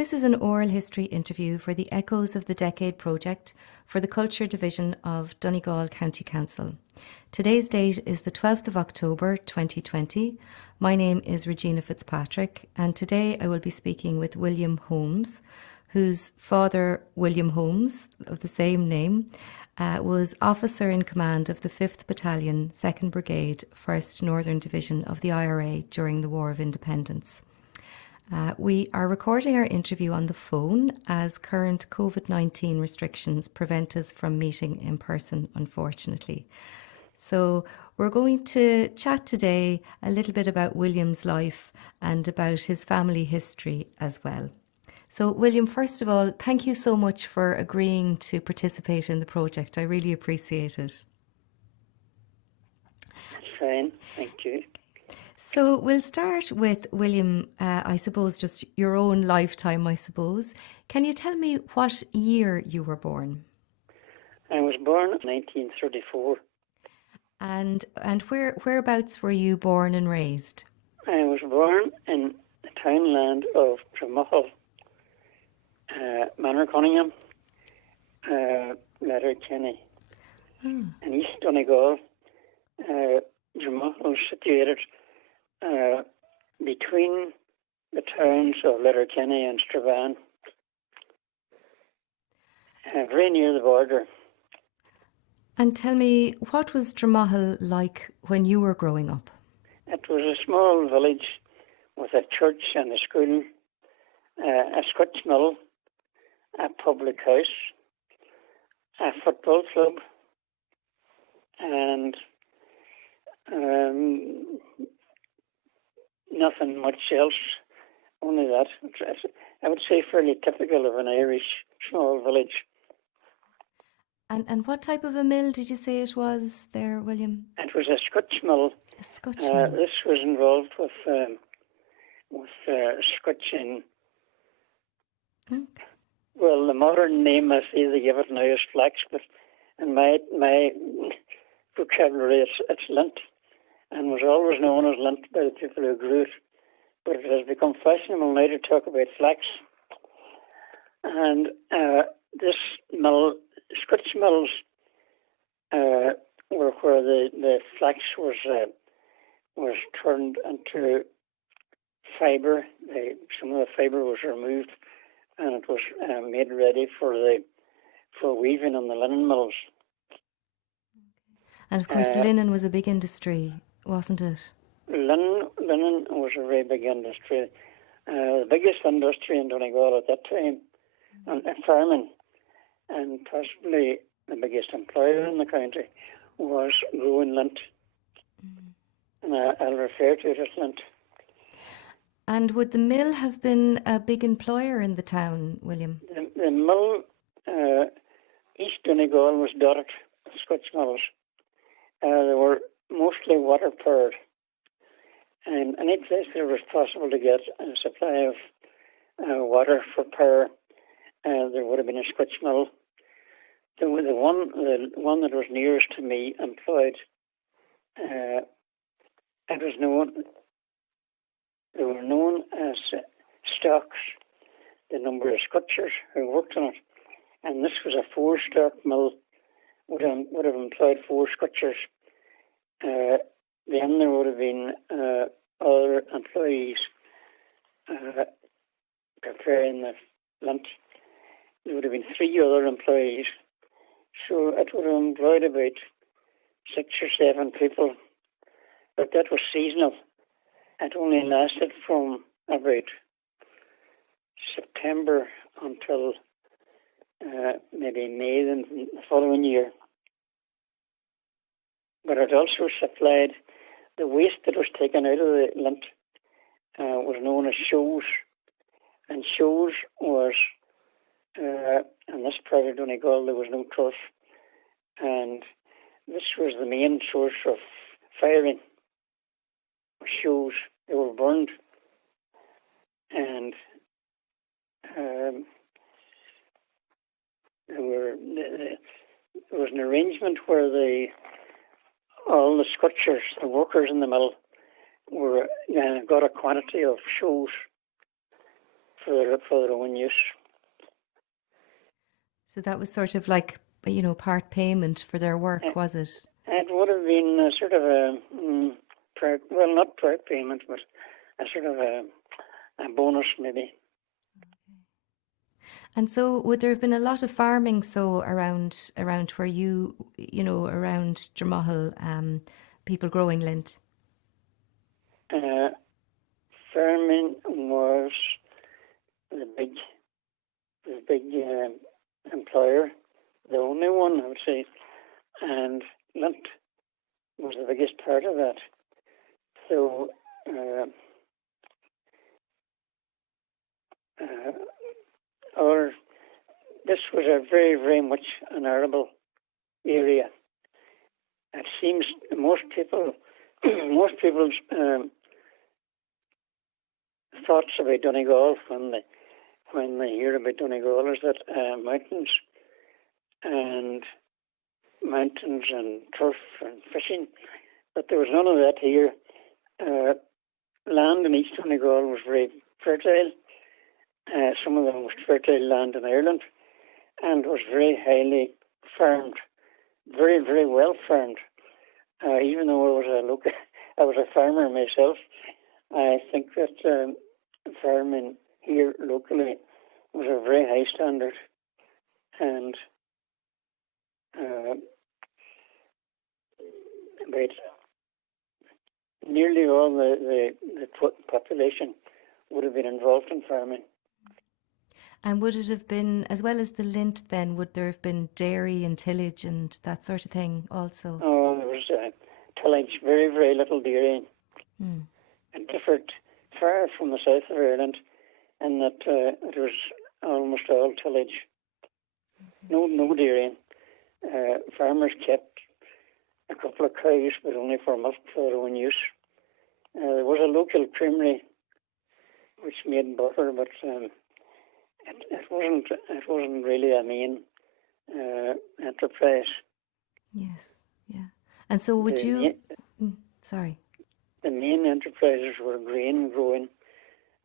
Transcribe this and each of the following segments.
This is an oral history interview for the Echoes of the Decade project for the Culture Division of Donegal County Council. Today's date is the 12th of October 2020. My name is Regina Fitzpatrick, and today I will be speaking with William Holmes, whose father, William Holmes, of the same name, was officer in command of the 5th Battalion, 2nd Brigade, 1st Northern Division of the IRA during the War of Independence. We are recording our interview on the phone as current COVID-19 restrictions prevent us from meeting in person, unfortunately. So we're going to chat today a little bit about William's life and about his family history as well. So William, first of all, thank you so much for agreeing to participate in the project. I really appreciate it. That's fine, thank you. So we'll start with William, I suppose, just your own lifetime, I suppose. Can you tell me what year you were born? I was born in 1934. And whereabouts were you born and raised? I was born in the townland of Donegal, Manor Cunningham, Letterkenny. In East Donegal. Donegal was situated between the towns of Letterkenny and Strabane, very near the border. And tell me, what was Donegal like when you were growing up? It was a small village with a church and a school, a Scotch mill, a public house, a football club, and nothing much else, only that. I would say fairly typical of an Irish small village. And what type of a mill did you say it was there, William? It was a Scotch mill. A Scotch mill. This was involved with scotching. Okay. Well, the modern name, I see they give it now, is flax, but in my vocabulary, it's lint, and was always known as lint by the people who grew it. But it has become fashionable now to talk about flax. And this mill, Scotch mills, were where the flax was turned into fibre. Some of the fibre was removed, and it was made ready for weaving on the linen mills. And of course, linen was a big industry, wasn't it? Linen was a very big industry. The biggest industry in Donegal at that time, and farming, and possibly the biggest employer in the county, was growing lint. And I'll refer to it as lint. And would the mill have been a big employer in the town, William? The mill, East Donegal, was dotted with Scotch mills. They were mostly water powered. And any place where it was possible to get a supply of water for power, there would have been a Scotch mill. The one that was nearest to me employed, it was known, they were known as stocks, the number of Scotchers who worked on it. And this was a 4-stock mill, would have employed 4 Scotchers. Then there would have been other employees preparing the lint. There would have been 3 other employees. So it would have employed about 6 or 7 people. But that was seasonal. It only lasted from about September until maybe May the following year. But it also supplied the waste that was taken out of the lint, was known as shows. And shows was, in this part of Donegal, there was no turf. And this was the main source of firing. Shows, they were burned. And there was an arrangement where all the Scotchers, the workers in the mill, got a quantity of shows for their own use. So that was sort of like, part payment for their work, was it? It would have been a sort of a not part payment, but a sort of a bonus maybe. And so would there have been a lot of farming around where around Dromahal, people growing lint? Farming was the big employer, the only one I would say, and lint was the biggest part of that. So this was a very, very much an arable area. It seems most people's thoughts about Donegal when they hear about Donegal is that mountains and turf and fishing, but there was none of that here. Land in East Donegal was very fertile. Some of the most fertile land in Ireland, and was very highly farmed, very, very well farmed. Even though I was a farmer myself, I think that farming here locally was a very high standard, and about nearly all the population would have been involved in farming. And would it have been, as well as the lint then, would there have been dairy and tillage and that sort of thing also? Oh, there was tillage, very, very little dairy. It differed far from the south of Ireland in that it was almost all tillage. No dairy. Farmers kept a couple of cows, but only for milk for their own use. There was a local creamery which made butter, but it wasn't really a main enterprise. Yes, yeah. And so would sorry. The main enterprises were grain growing,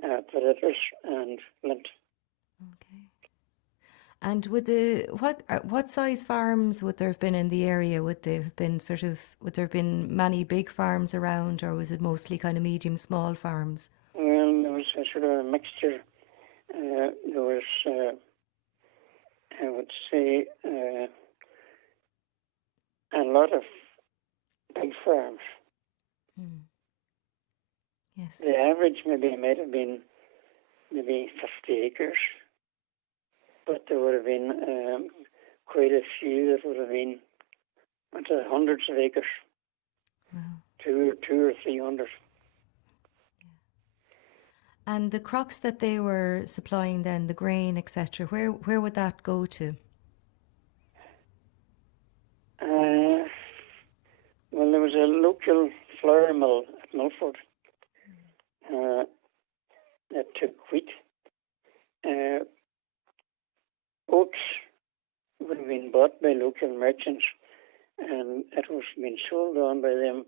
potatoes and lint. Okay. And what size farms would there have been in the area? Would there have been many big farms around, or was it mostly kind of medium, small farms? Well, there was a sort of a mixture. There was, I would say, a lot of big farms. Yes. The average might have been maybe 50 acres, but there would have been quite a few that would have been hundreds of acres. Wow. Two or 300. And the crops that they were supplying then, the grain, etc., where would that go to? Well, there was a local flour mill at Milford that took wheat. Oats would have been bought by local merchants, and it was being sold on by them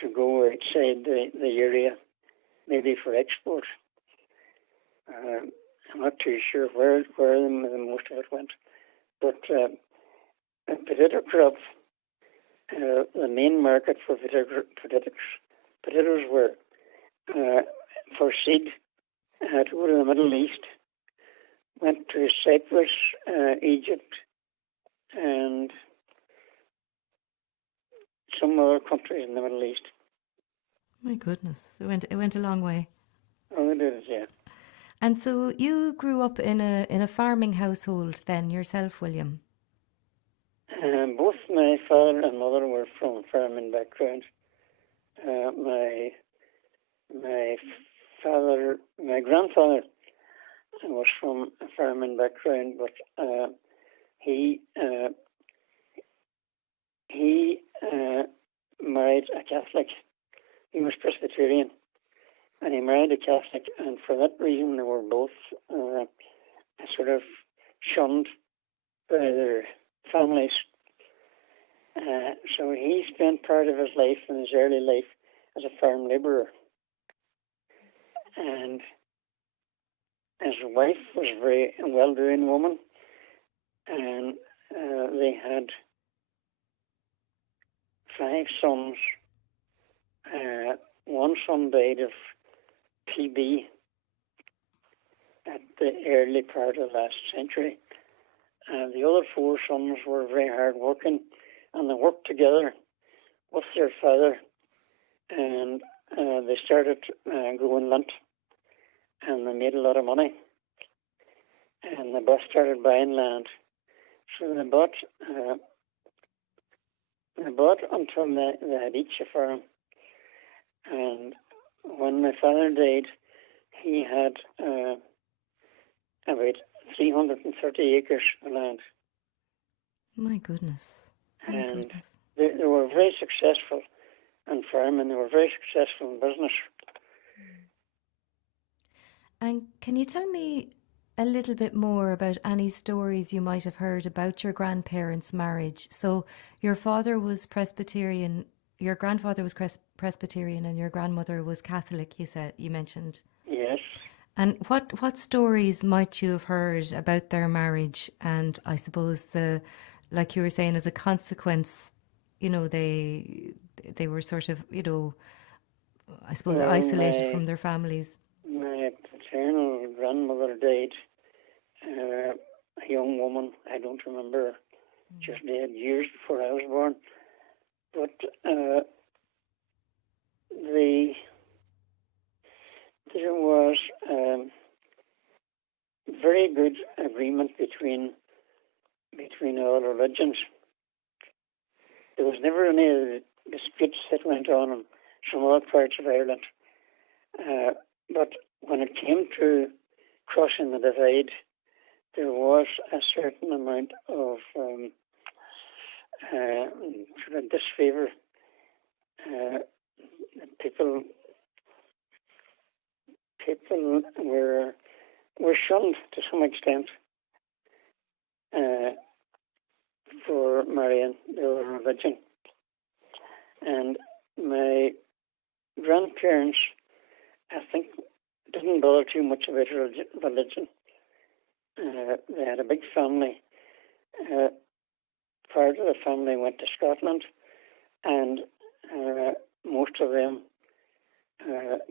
to go outside the area, maybe for export. I'm not too sure where the most of it went, but a potato crop, the main market for potatoes were for seed to go to the Middle East, went to Cyprus, Egypt, and some other countries in the Middle East. My goodness, it went a long way. Oh, it is, yeah. And so you grew up in a farming household then yourself, William? Both my father and mother were from farming background. My grandfather was from a farming background, but he married a Catholic. He was Presbyterian, and he married a Catholic, and for that reason they were both sort of shunned by their families. So he spent part of his life, in his early life, as a farm labourer. and his wife was a very well-doing woman, and they had 5 sons. One son died of TB at the early part of last century. The other 4 sons were very hard working, and they worked together with their father, and they started growing lint, and they made a lot of money, and they both started buying land. So they bought until they had each a farm. And when my father died, he had about 330 acres of land. My goodness. My And goodness. they were very successful in farming. They were very successful in business. And can you tell me a little bit more about any stories you might have heard about your grandparents' marriage? So your father was Presbyterian, your grandfather was Presbyterian, and your grandmother was Catholic, you mentioned. Yes. And what stories might you have heard about their marriage? And I suppose like you were saying, as a consequence, they were sort of, I suppose, Well, isolated from their families. my paternal grandmother died, a young woman. I don't remember her. Just died years before I was born. But there was very good agreement between all religions. There was never any disputes that went on in some other parts of Ireland. But when it came to crossing the divide, there was a certain amount of sort of disfavour. People were shunned to some extent for marrying their own religion. And my grandparents, I think, didn't bother too much about religion. They had a big family. Part of the family went to Scotland, and most of them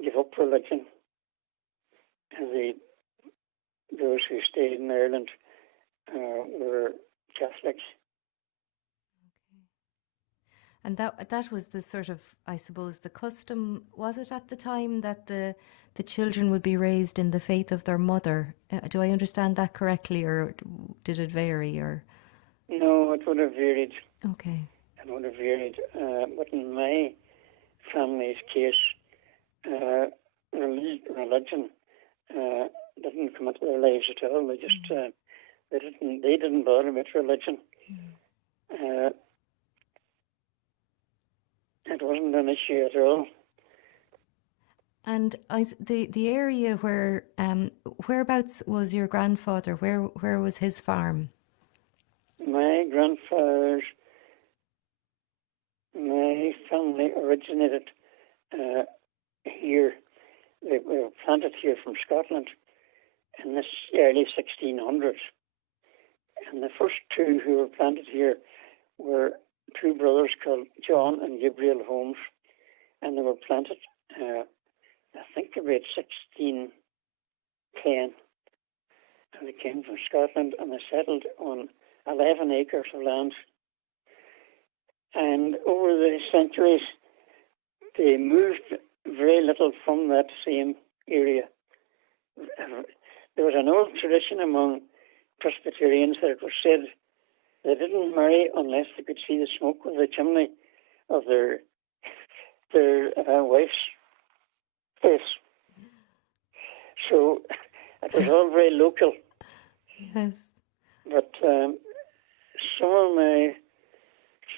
gave up religion. And those who stayed in Ireland were Catholics. And that was the sort of, I suppose, the custom, was it at the time, that the children would be raised in the faith of their mother? Do I understand that correctly, or did it vary? Or No, it would have varied. Okay. It would have varied. But in my family's case, religion didn't come into their lives at all. They just they didn't bother with religion. It wasn't an issue at all. And the area where whereabouts was your grandfather? Where was his farm? My family originated here. They were planted here from Scotland in this early 1600s. And the first 2 who were planted here were 2 brothers called John and Gabriel Holmes. And they were planted, I think, about 1610. And they came from Scotland, and they settled on 11 acres of land. And over the centuries, they moved very little from that same area. There was an old tradition among Presbyterians that it was said they didn't marry unless they could see the smoke of the chimney of their wife's face. So it was all very local. Yes. But some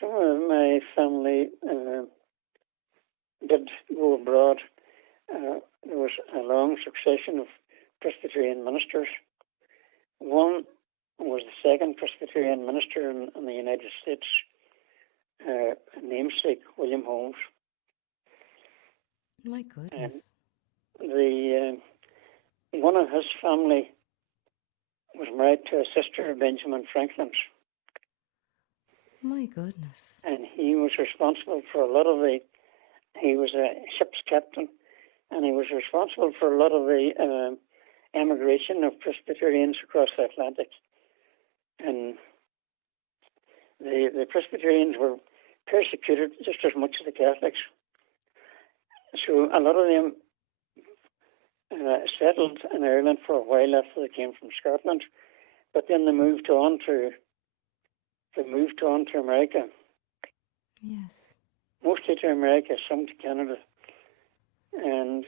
of my family did go abroad. There was a long succession of Presbyterian ministers. One was the second Presbyterian minister in the United States, namesake William Holmes. My goodness. The one of his family was married to a sister of Benjamin Franklin's. My goodness. And he was responsible for a lot of he was a ship's captain, and he was responsible for a lot of the emigration of Presbyterians across the Atlantic. And the Presbyterians were persecuted just as much as the Catholics. So a lot of them settled in Ireland for a while after they came from Scotland, but then they moved on to America. Yes. Mostly to America, some to Canada. And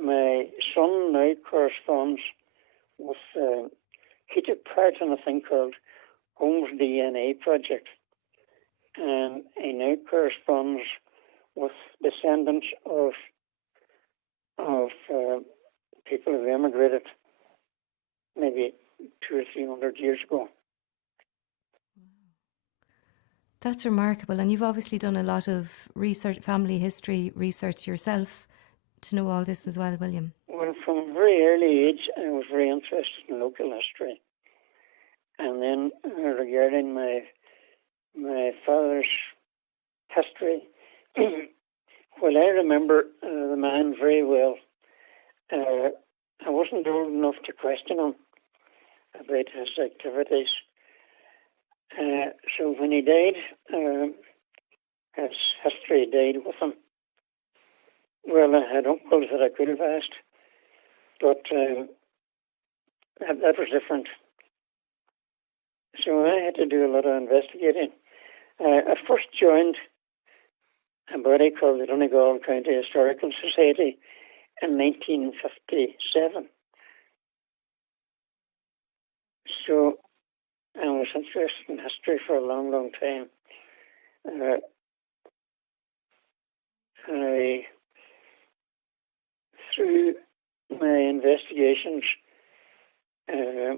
my son now corresponds with, he took part in a thing called Holmes DNA Project. And he now corresponds with descendants of people who emigrated maybe 200 or 300 years ago. That's remarkable. And you've obviously done a lot of research, family history research yourself to know all this as well, William. Well, from a very early age, I was very interested in local history. And then regarding my father's history, well, I remember the man very well. I wasn't old enough to question him about his activities. So when he died, his history died with him. Well, I had uncles that I could have asked, but that was different. So I had to do a lot of investigating. I first joined a body called the Donegal County Historical Society in 1957. So I was interested in history for a long, long time. Through my investigations, I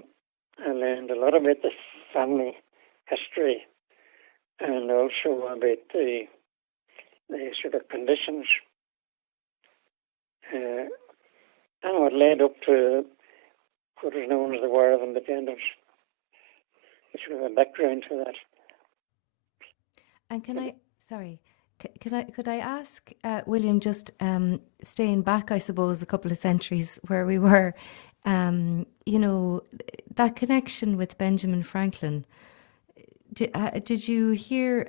learned a lot about the family history and also about the sort of conditions and what led up to what is known as the War of Independence. Sort of a background to that. And could I ask William, just staying back, I suppose, a couple of centuries where we were, that connection with Benjamin Franklin. Did you hear,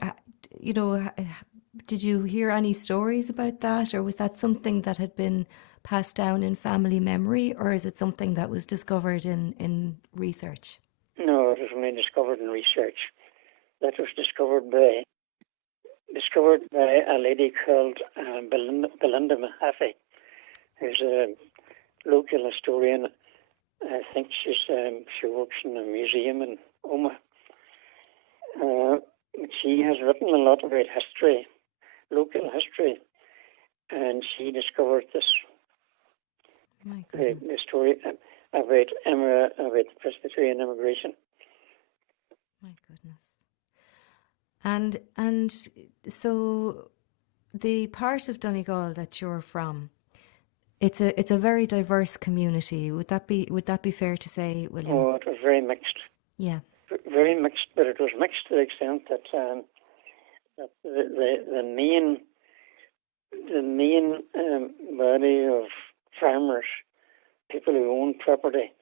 did you hear any stories about that, or was that something that had been passed down in family memory, or is it something that was discovered in research? No, it was only discovered in research. That was discovered by a lady called Belinda Mahaffey, who's a local historian. I think she works in a museum in Omagh. She has written a lot about history, local history, and she discovered this. The story about the Presbyterian immigration. My goodness. And so the part of Donegal that you're from, it's a very diverse community. Would that be fair to say, William? Oh, it was very mixed. Yeah. Very mixed, but it was mixed to the extent that the main body of farmers, people who own property,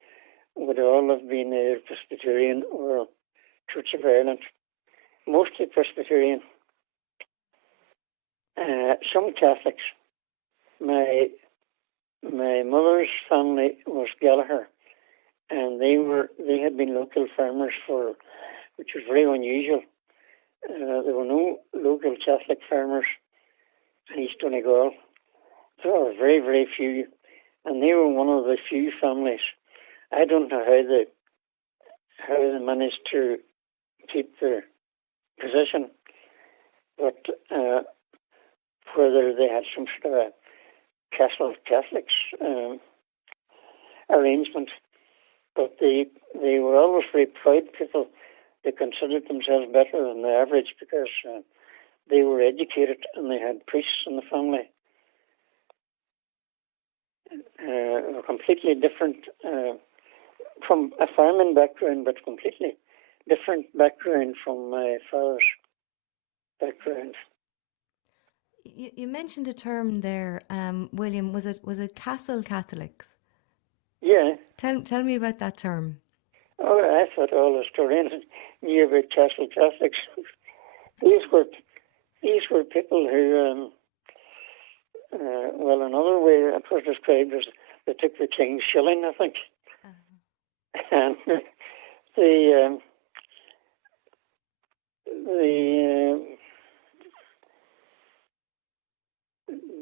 would all have been either Presbyterian or Church of Ireland, mostly Presbyterian. Some Catholics. My mother's family was Gallagher, and they had been local farmers which was very unusual. There were no local Catholic farmers in East Donegal. There were very, very few, and they were one of the few families. I don't know how they managed to keep their position, but whether they had some sort of a Castle of Catholics arrangement, but they were always very proud people. They considered themselves better than the average because they were educated and they had priests in the family. were completely different from a farming background, but completely different background from my father's background. You mentioned a term there, William. Was it Castle Catholics? Yeah. Tell me about that term. Oh, I thought all historians knew about Castle Catholics. These were people who, well, another way it was described as they took the king's shilling, I think. And the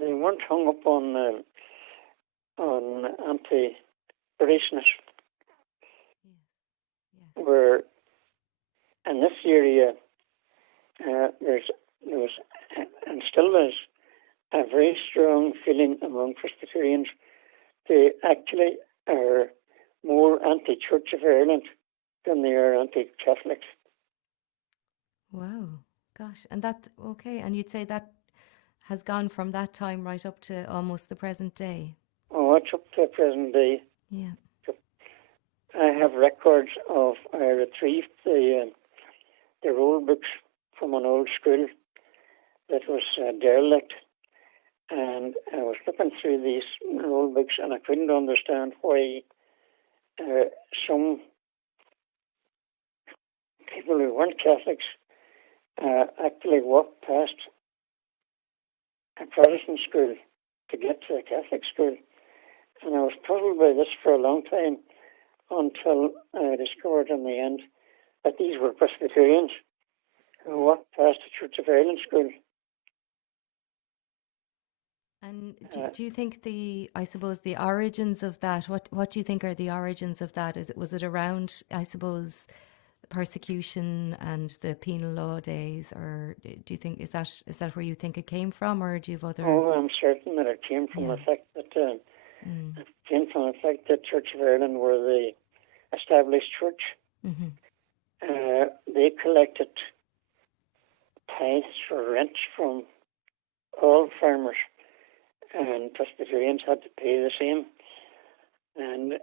they weren't hung up on anti-Britishness. Yes. Where in this area there was and still is a very strong feeling among Presbyterians. They actually are more anti-Church of Ireland than they are anti-Catholic. Wow, gosh, and that okay, and you'd say that has gone from that time right up to almost the present day. Oh, it's up to the present day. Yeah. I have records of, I retrieved the roll books from an old school that was derelict, and I was looking through these roll books and I couldn't understand why some people who weren't Catholics actually walked past a Protestant school to get to a Catholic school. And I was puzzled by this for a long time until I discovered in the end that these were Presbyterians who walked past the Church of Ireland school. And do you think I suppose the origins of that, what do you think are the origins of that? Was it around, I suppose, persecution and the penal law days, or do you think is that where you think it came from, or do you have other? Oh, I'm certain that it came from the fact that Church of Ireland were the established church. Mm-hmm. They collected tithes or rent from all farmers, and Presbyterians had to pay the same. And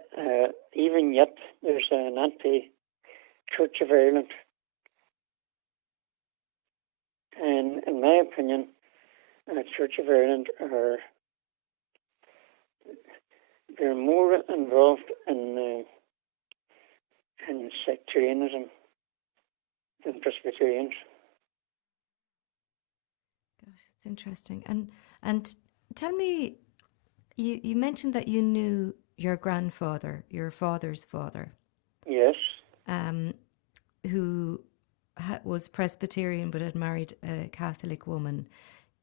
even yet, there's an anti-Church of Ireland. And in my opinion, Church of Ireland they're more involved in sectarianism than Presbyterians. Gosh, it's interesting. And tell me, you mentioned that you knew your grandfather, your father's father. Yes. Who was Presbyterian but had married a Catholic woman.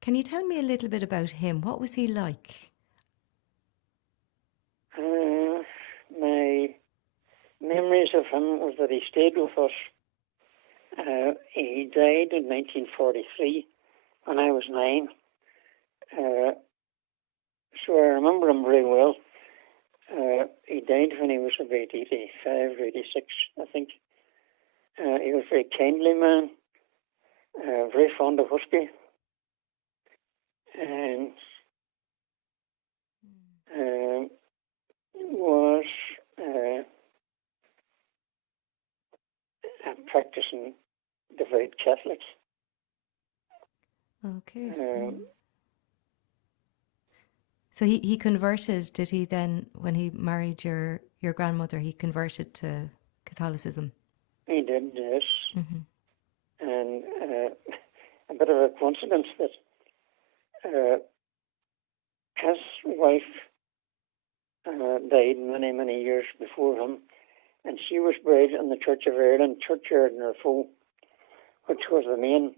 Can you tell me a little bit about him? What was he like? My memories of him was that he stayed with us. He died in 1943 when I was 9. So I remember him very well. He died when he was about 85 or 86, I think. He was a very kindly man, very fond of whiskey, and was a practicing devout Catholic. Okay. So he converted, did he then, when he married your grandmother, he converted to Catholicism? He did, yes. Mm-hmm. And a bit of a coincidence that his wife died many, many years before him, and she was buried in the Church of Ireland churchyard in Arfo, which was the main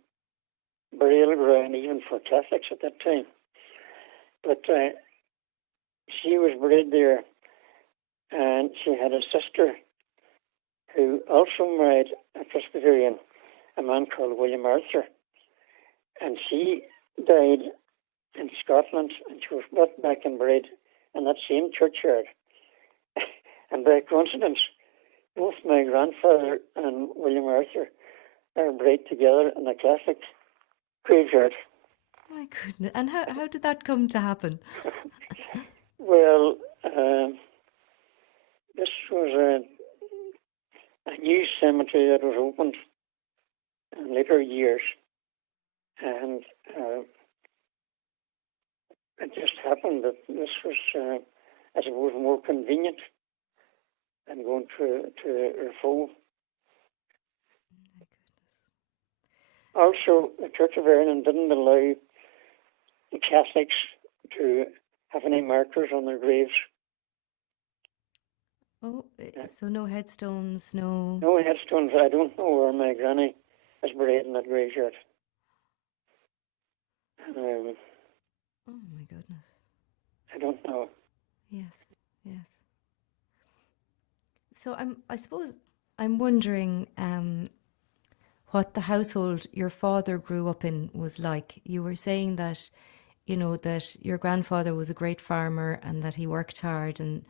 burial ground even for Catholics at that time. But she was buried there, and she had a sister who also married a Presbyterian, a man called William Arthur. And she died in Scotland, and she was brought back and buried in that same churchyard. And by coincidence, both my grandfather and William Arthur are buried together in a Catholic graveyard. My goodness. And how did that come to happen? Well, This was a new cemetery that was opened in later years, and it just happened that this was, I suppose, more convenient than going to Rafo. Also, the Church of Ireland didn't allow the Catholics to have any markers on their graves. Oh, so no headstones, no... No headstones. I don't know where my granny is buried in that graveyard. Oh my goodness. I don't know. Yes, yes. So I suppose I'm wondering what the household your father grew up in was like. You were saying that, that your grandfather was a great farmer and that he worked hard, and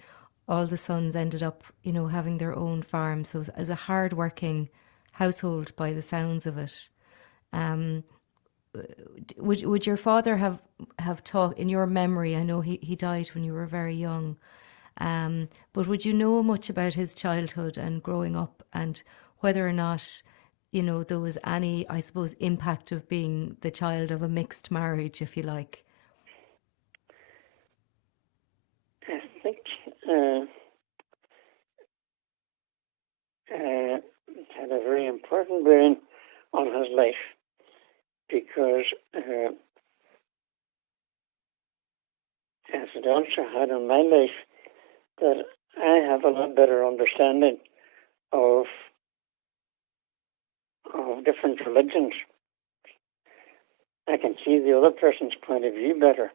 all the sons ended up, having their own farm. So it was a hard-working household by the sounds of it. Would your father have taught, in your memory, I know he died when you were very young, but would you know much about his childhood and growing up, and whether or not, there was any, I suppose, impact of being the child of a mixed marriage, if you like? I think it had a very important bearing on his life, because as it also had on my life, that I have a lot better understanding of different religions. I can see the other person's point of view better.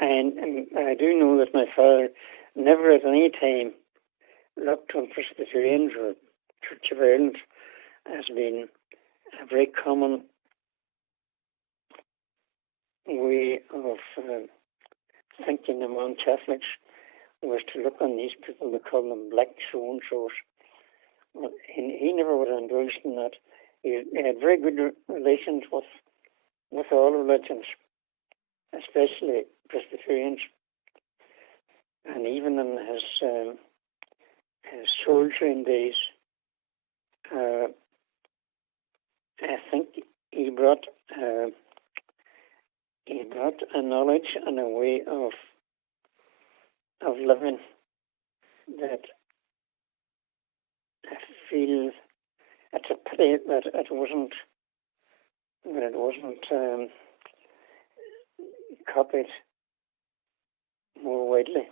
And I do know that my father never at any time looked on Presbyterians or Church of Ireland as being a very common way of thinking among Catholics, was to look on these people, to call them black so-and-sos. Well, he never would have indulged in that. He had very good relations with all religions, especially Presbyterians. And even in his soldiering days, I think he brought a knowledge and a way of living that I feel it's a pity that it wasn't copied more widely.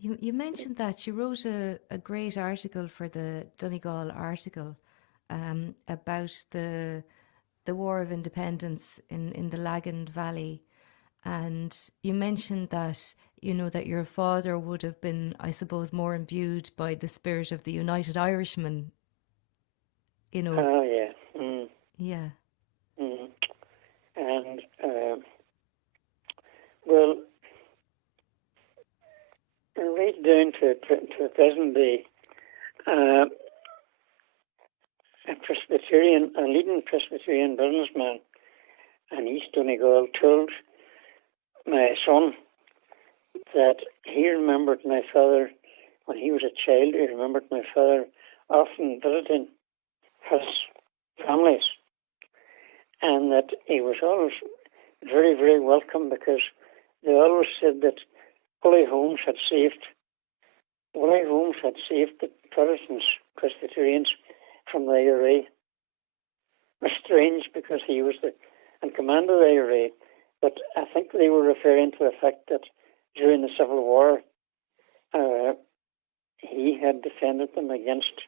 You mentioned that you wrote a great article for the Donegal article about the War of Independence in the Lagan Valley, and you mentioned that that your father would have been, I suppose, more imbued by the spirit of the United Irishmen. Oh yeah. Mm. Yeah. Mm. And well, right down to the present day, a leading Presbyterian businessman in East Donegal told my son that he remembered my father when he was a child. He remembered my father often visiting his families, and that he was always very, very welcome, because they always said that William Holmes had saved the Protestants, Presbyterians, from the IRA. It was strange, because he was in command of the IRA, but I think they were referring to the fact that during the Civil War, he had defended them against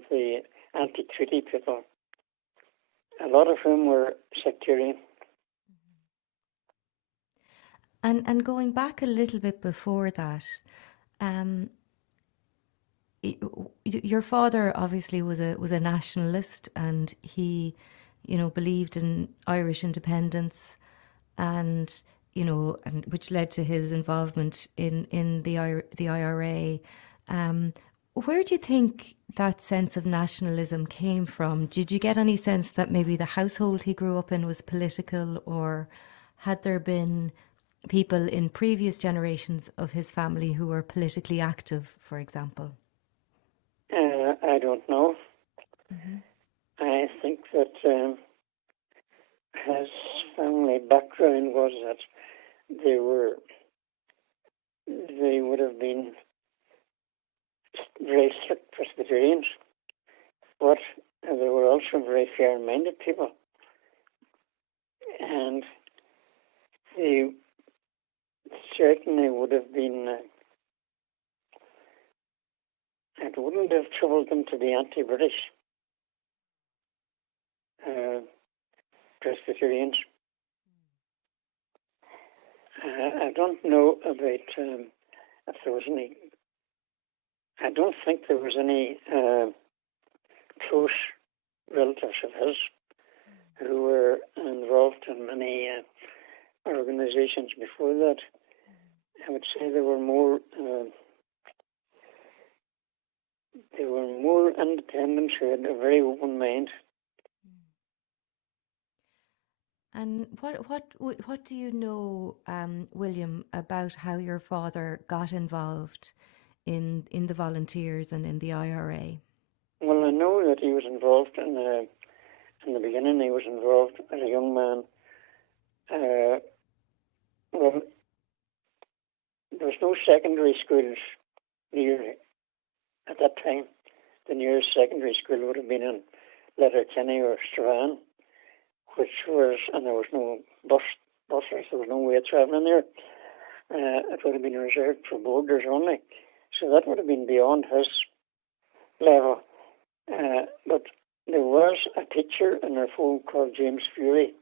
the anti-treaty people, a lot of whom were sectarian. And going back a little bit before that, your father obviously was a nationalist, and he, believed in Irish independence, and and which led to his involvement in the IRA. Where do you think that sense of nationalism came from. Did you get any sense that maybe the household he grew up in was political, or had there been people in previous generations of his family who were politically active, for example? I don't know. Mm-hmm. I think that his family background was that they would have been very strict Presbyterians, but they were also very fair-minded people, and they certainly would have been. It wouldn't have troubled them to be anti-British Presbyterians. I don't know about if there was any. I don't think there was any close relatives of his who were involved in many organizations before that. I would say they were more independent, who had a very open mind. And what do you know, William, about how your father got involved in the volunteers and in the IRA? Well, I know that he was involved in the beginning. He was involved as a young man. Well, there was no secondary schools near at that time. The nearest secondary school would have been in Letterkenny or Strabane, and there was no buses. There was no way of travelling there. It would have been reserved for boarders only. So that would have been beyond his level. But there was a teacher in our fold called James Fury,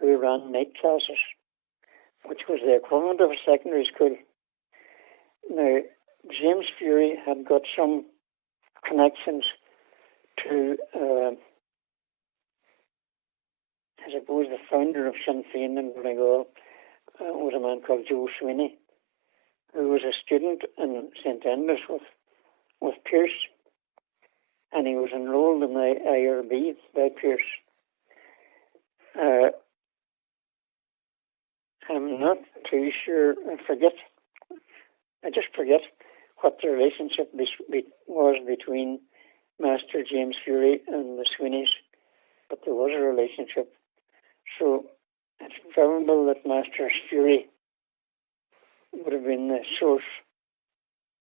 who ran night classes, which was the equivalent of a secondary school. Now, James Fury had got some connections to, I suppose, the founder of Sinn Féin in Donegal was a man called Joe Sweeney, who was a student in St Andrews with Pearse, and he was enrolled in the IRB by Pearse. I'm not too sure. I just forget what the relationship was between Master James Fury and the Sweeneys, but there was a relationship. So it's probable that Master Fury would have been the source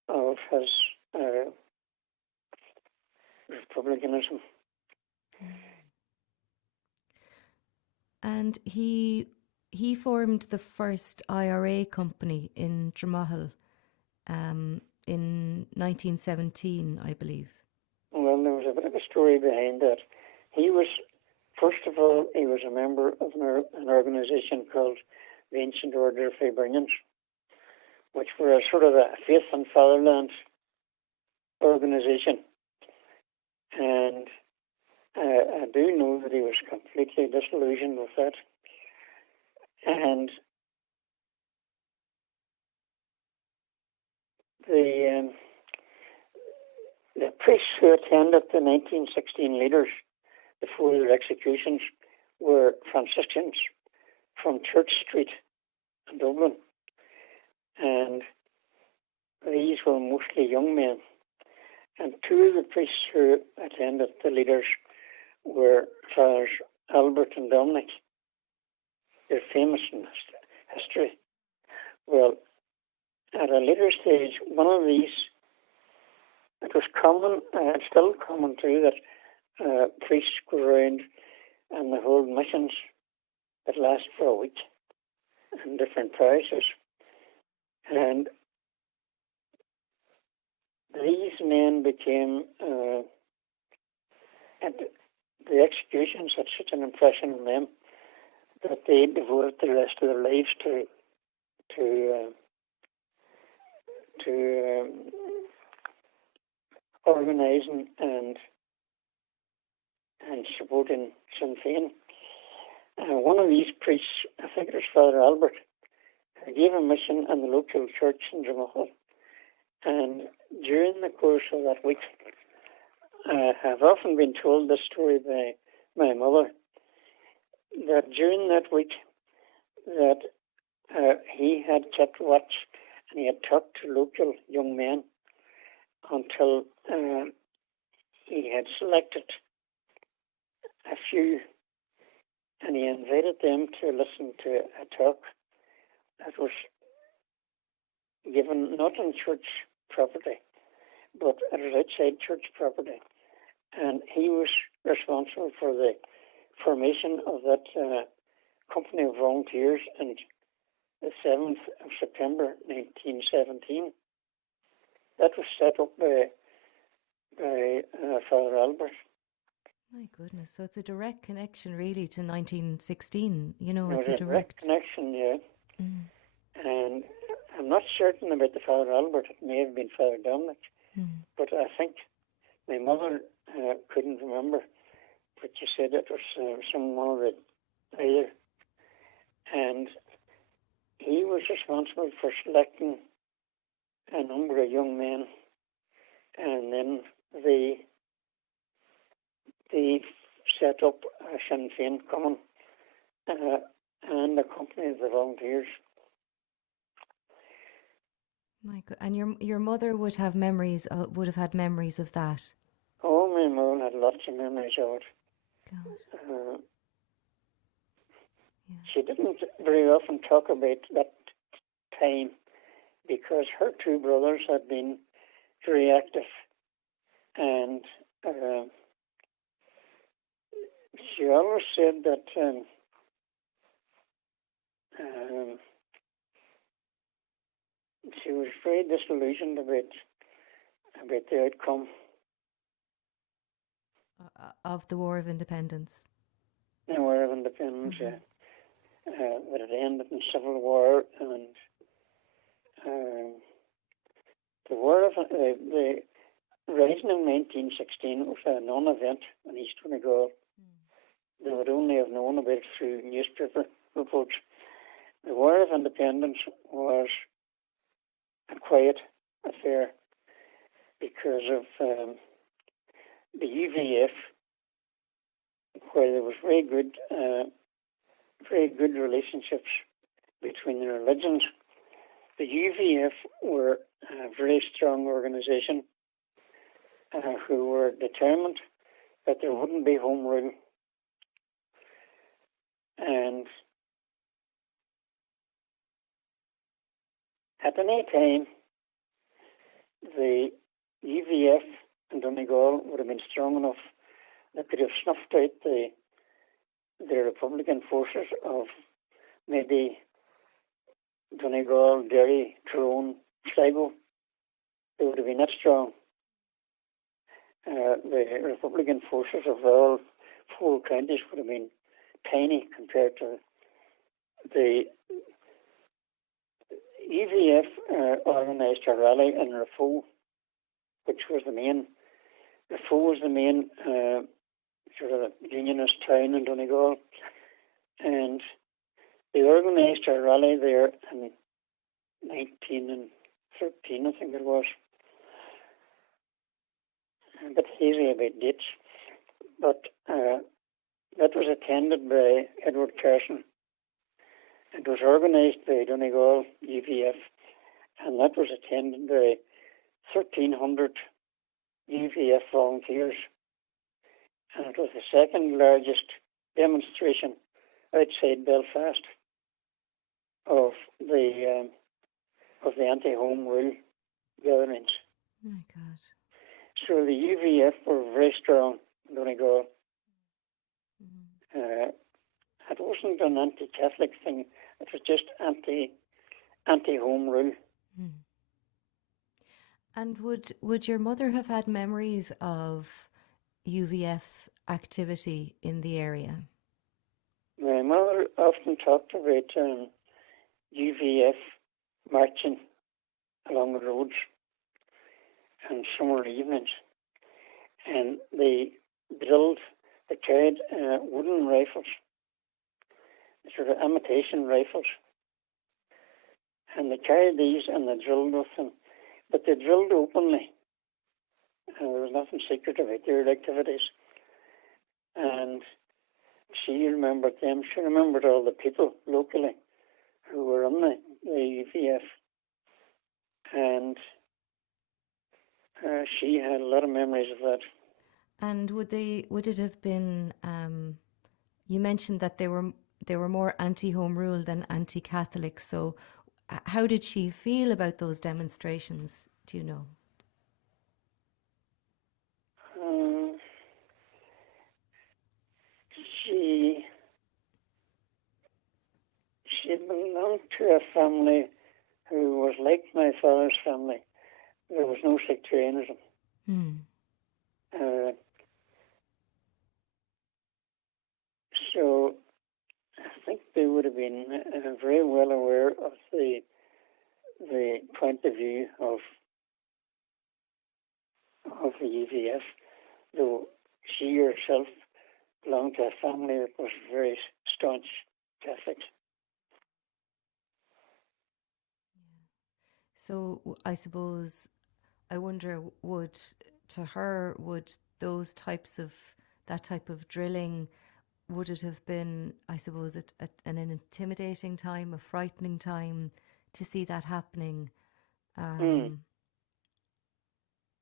of his republicanism. And he formed the first IRA company in Dromahal in 1917, I believe. Well, there was a bit of a story behind that. First of all, he was a member of an organisation called the Ancient Order of Hibernians, which were a sort of a faith and fatherland organisation. And I do know that he was completely disillusioned with that. And the priests who attended the 1916 leaders before their executions were Franciscans from Church Street in Dublin. And these were mostly young men. And two of the priests who attended the leaders were Fathers Albert and Dominic. They're famous in history. Well, at a later stage, one of these, it was common, it's still common too, that priests go around and they hold missions that last for a week in different parishes. And these men became, and the executions had such an impression on them that they devoted the rest of their lives to organising and supporting Sinn Féin. One of these priests, I think it was Father Albert, gave a mission in the local church in Dromahal. And during the course of that week, I have often been told this story by my mother, that during that week that he had kept watch and he had talked to local young men until he had selected a few, and he invited them to listen to a talk that was given not on church property, but it was outside church property. And he was responsible for the formation of that company of volunteers on the 7th of September 1917. That was set up by Father Albert. My goodness. So it's a direct connection really to 1916. You know, It it's was a direct connection, yeah. Mm. And I'm not certain about the Father Albert. It may have been Father Dominic. But I think my mother couldn't remember. But she said it was someone of either. And he was responsible for selecting a number of young men. And then they set up a Sinn Féin Common and a company of the volunteers. My God. And your mother would have memories, would have had memories of that. Oh, my mother had lots of memories of it. God. Yeah. She didn't very often talk about that time because her two brothers had been very active, and she always said that she was very disillusioned about the outcome Of the War of Independence. The War of Independence, yeah. That it ended in civil war, and the rising in 1916 was a non-event in East Donegal. They would only have known about it through newspaper reports. The War of Independence was a quiet affair because of the UVF, where there was very good relationships between the religions. The UVF were a very strong organisation who were determined that there wouldn't be home rule. And at any time, the UVF in Donegal would have been strong enough that could have snuffed out the Republican forces of maybe Donegal, Derry, Tyrone, Sligo. They would have been that strong. The Republican forces of all four counties would have been tiny compared to the UVF organised a rally in Raphoe, which was the main. Raphoe was the main sort of unionist town in Donegal, and they organised a rally there in 1913, I think it was. A bit hazy about dates, but that was attended by Edward Carson. It was organised by Donegal UVF, and that was attended by 1,300 UVF volunteers. And it was the second largest demonstration outside Belfast of the anti-home rule gatherings. Oh my God. So the UVF were very strong in Donegal. It wasn't an anti-Catholic thing. It was just anti-home rule. And would your mother have had memories of UVF activity in the area? My mother often talked about UVF marching along the roads on summer evenings, and they carried wooden rifles, sort of imitation rifles, and they carried these and they drilled with them, but they drilled openly. and there was nothing secret about their activities. And she remembered them. She remembered all the people locally who were on the UVF. And she had a lot of memories of that. And would it have been? You mentioned that they were more anti-Home Rule than anti-Catholic. So, how did she feel about those demonstrations? Do you know? She belonged to a family who was like my father's family. There was no sectarianism. So I think they would have been very well aware of the point of view of the UVF, though she herself belonged to a family that was very staunch Catholics. So I suppose I wonder would those that type of drilling, would it have been, I suppose, an intimidating time, a frightening time to see that happening? Yeah,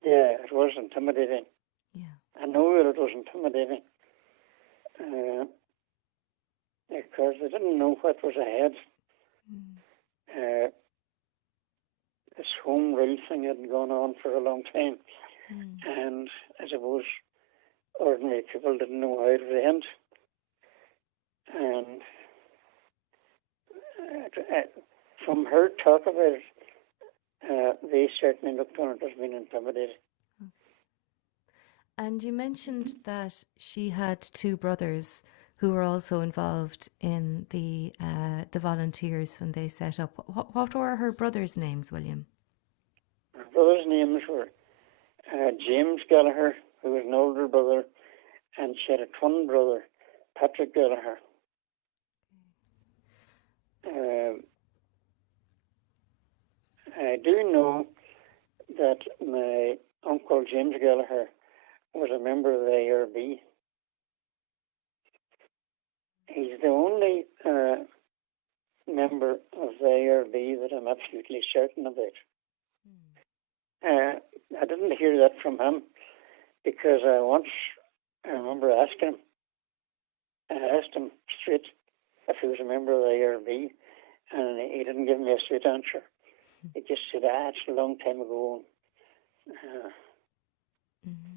it was intimidating. Yeah. I know that it was intimidating because they didn't know what was ahead. This Home Rule thing had gone on for a long time, and I suppose ordinary people didn't know how it would end. And from her talk about it, they certainly looked on it as being intimidated. And you mentioned that she had two brothers who were also involved in the volunteers when they set up. What were her brothers' names, William? Her brothers' names were James Gallagher, who was an older brother, and she had a twin brother, Patrick Gallagher. I do know that my uncle James Gallagher was a member of the ARB. He's the only member of the ARB that I'm absolutely certain about. I didn't hear that from him because I remember asking him. I asked him straight if he was a member of the ARB, and he didn't give me a straight answer. He just said, it's a long time ago.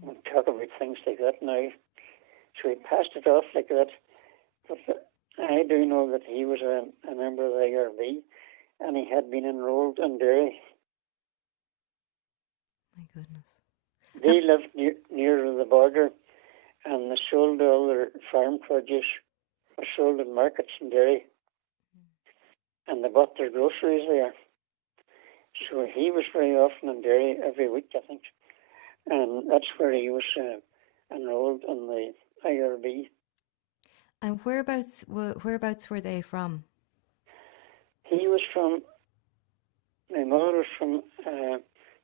We'll talk about things like that now. So he passed it off like that. But I do know that he was a member of the ARB, and he had been enrolled in Derry. My goodness. They lived near the border, and they sold all their farm produce, was sold in markets in Derry, and they bought their groceries there. So he was very often in Derry every week, I think, and that's where he was enrolled in the IRB. And whereabouts were they from? He was from, my mother was from a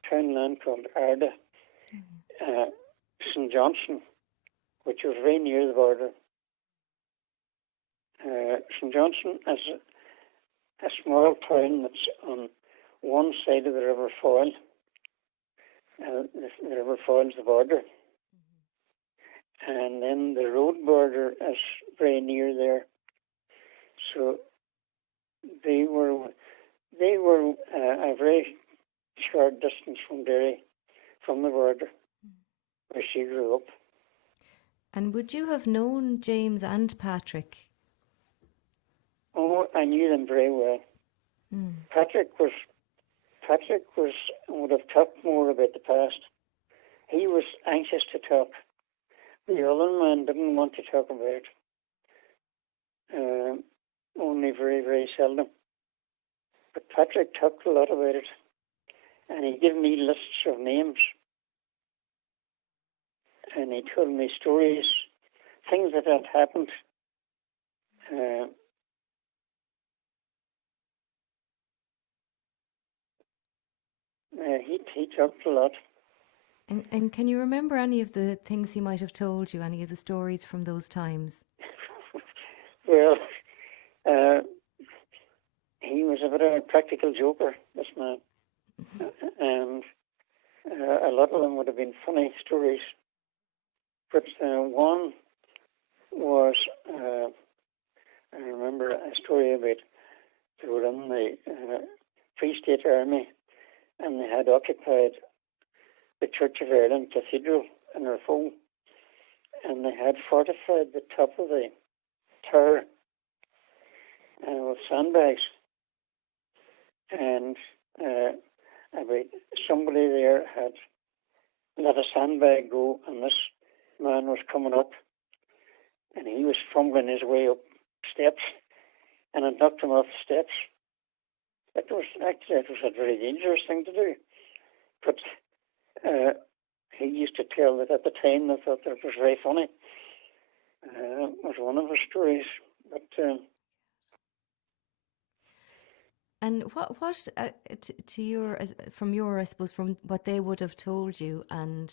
townland called Arda, St. Johnson, which was very near the border. St. Johnson is a small town that's on one side of the River Foyle. The River Foyle's the border. And then the road border is very near there. So they were a very short distance from Derry, from the border, where she grew up. And would you have known James and Patrick? Oh, I knew them very well. Patrick would have talked more about the past. He was anxious to talk. The other man didn't want to talk about it. Only very, very seldom. But Patrick talked a lot about it. And he gave me lists of names. And he told me stories, things that had happened. He talked a lot. And can you remember any of the things he might have told you, any of the stories from those times? Well, uh, he was a bit of a practical joker, this man, and a lot of them would have been funny stories. But one was, I remember a story about they were in the Free State Army and they had occupied the Church of Ireland Cathedral in Raphoe, and they had fortified the top of the tower with sandbags. And about somebody there had let a sandbag go, and this man was coming up, and he was fumbling his way up steps, and it knocked him off the steps. It was a very dangerous thing to do, but he used to tell that at the time they thought that it was very funny. It was one of his stories, but. And what to your, from your, I suppose, from what they would have told you, and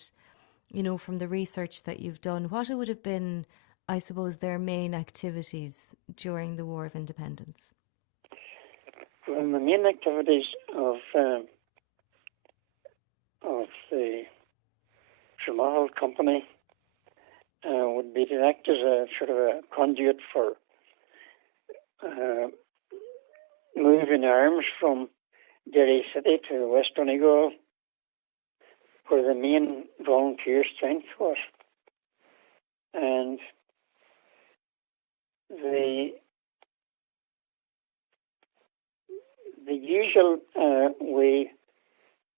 from the research that you've done, what would have been, I suppose, their main activities during the War of Independence? Well, the main activities of the Dromahal Company would be to act as a sort of a conduit for moving arms from Derry City to West Donegal, where the main volunteer strength was. And the usual way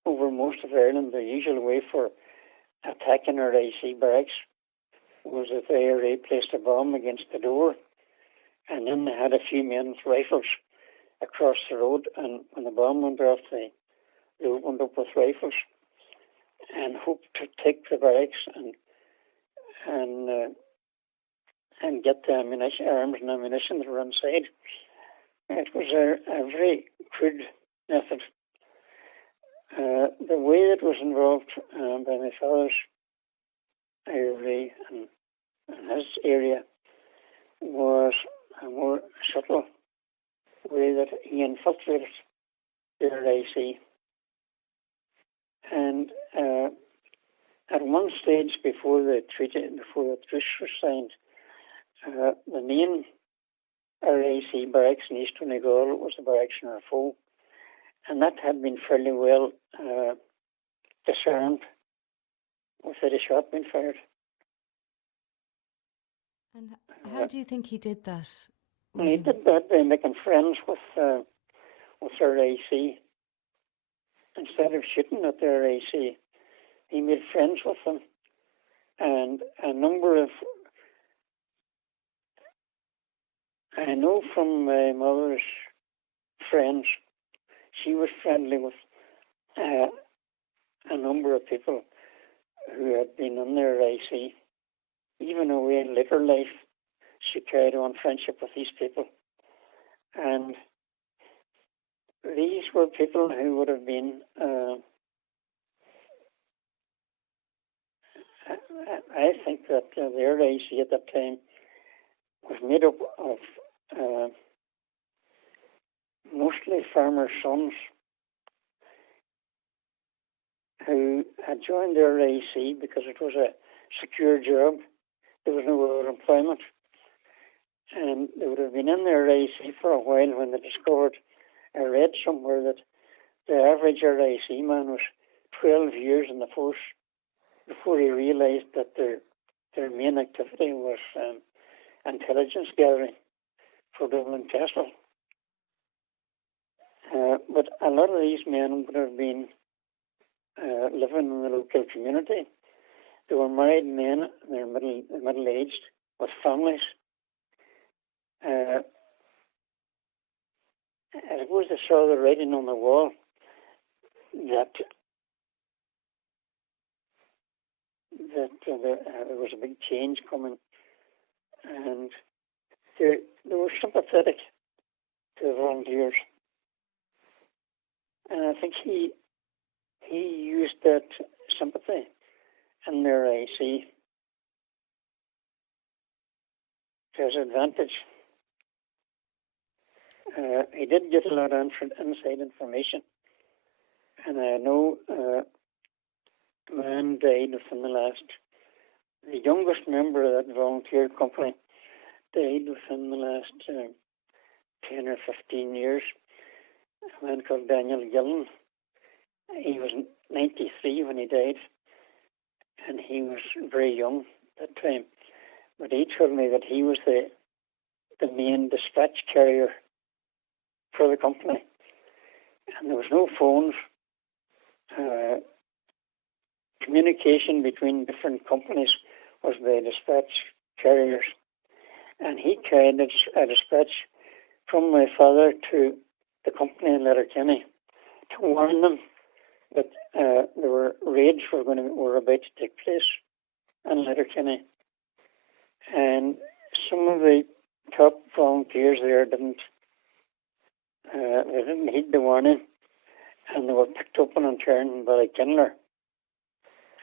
over most of Ireland, the usual way for attacking our AC barracks was that the IRA placed a bomb against the door, and then they had a few men with rifles across the road, and when the bomb went off, they opened up with rifles and hoped to take the barracks and get the arms and ammunition that were inside. It was a very crude method. The way it was involved by my father's IRA and his area was a more subtle way that he infiltrated the RIC. And at one stage before the truce was signed, the main RIC barracks in East Donegal was the barracks in Raphoe, and that had been fairly well disarmed without a shot being fired. And how do you think he did that? And he did that by making friends with RIC. Instead of shooting at the RIC, he made friends with them. And a number of... I know from my mother's friends, she was friendly with a number of people who had been in the RIC. Even away in later life, she carried on friendship with these people. And these were people who would have been, I think that the RIC at that time was made up of mostly farmers' sons who had joined the RIC because it was a secure job. There was no other employment. And they would have been in the RIC for a while when they discovered, I read somewhere that the average RIC man was 12 years in the force before he realised that their main activity was intelligence gathering for Dublin Castle. But a lot of these men would have been living in the local community. They were married men, they're middle-aged, with families. I suppose they saw the writing on the wall that there was a big change coming, and they were sympathetic to the volunteers. And I think he used that sympathy in their IC to his advantage. He did get a lot of inside information, and I know a man died within the youngest member of that volunteer company died within the last 10 or 15 years. A man called Daniel Gillen. He was 93 when he died, and he was very young at that time. But he told me that he was the main dispatch carrier for the company, and there was no phones. Communication between different companies was by dispatch carriers, and he carried a dispatch from my father to the company in Letterkenny to warn them that there were raids were about to take place in Letterkenny, and some of the top volunteers there didn't heed the warning, and they were picked up and interned by Kindler.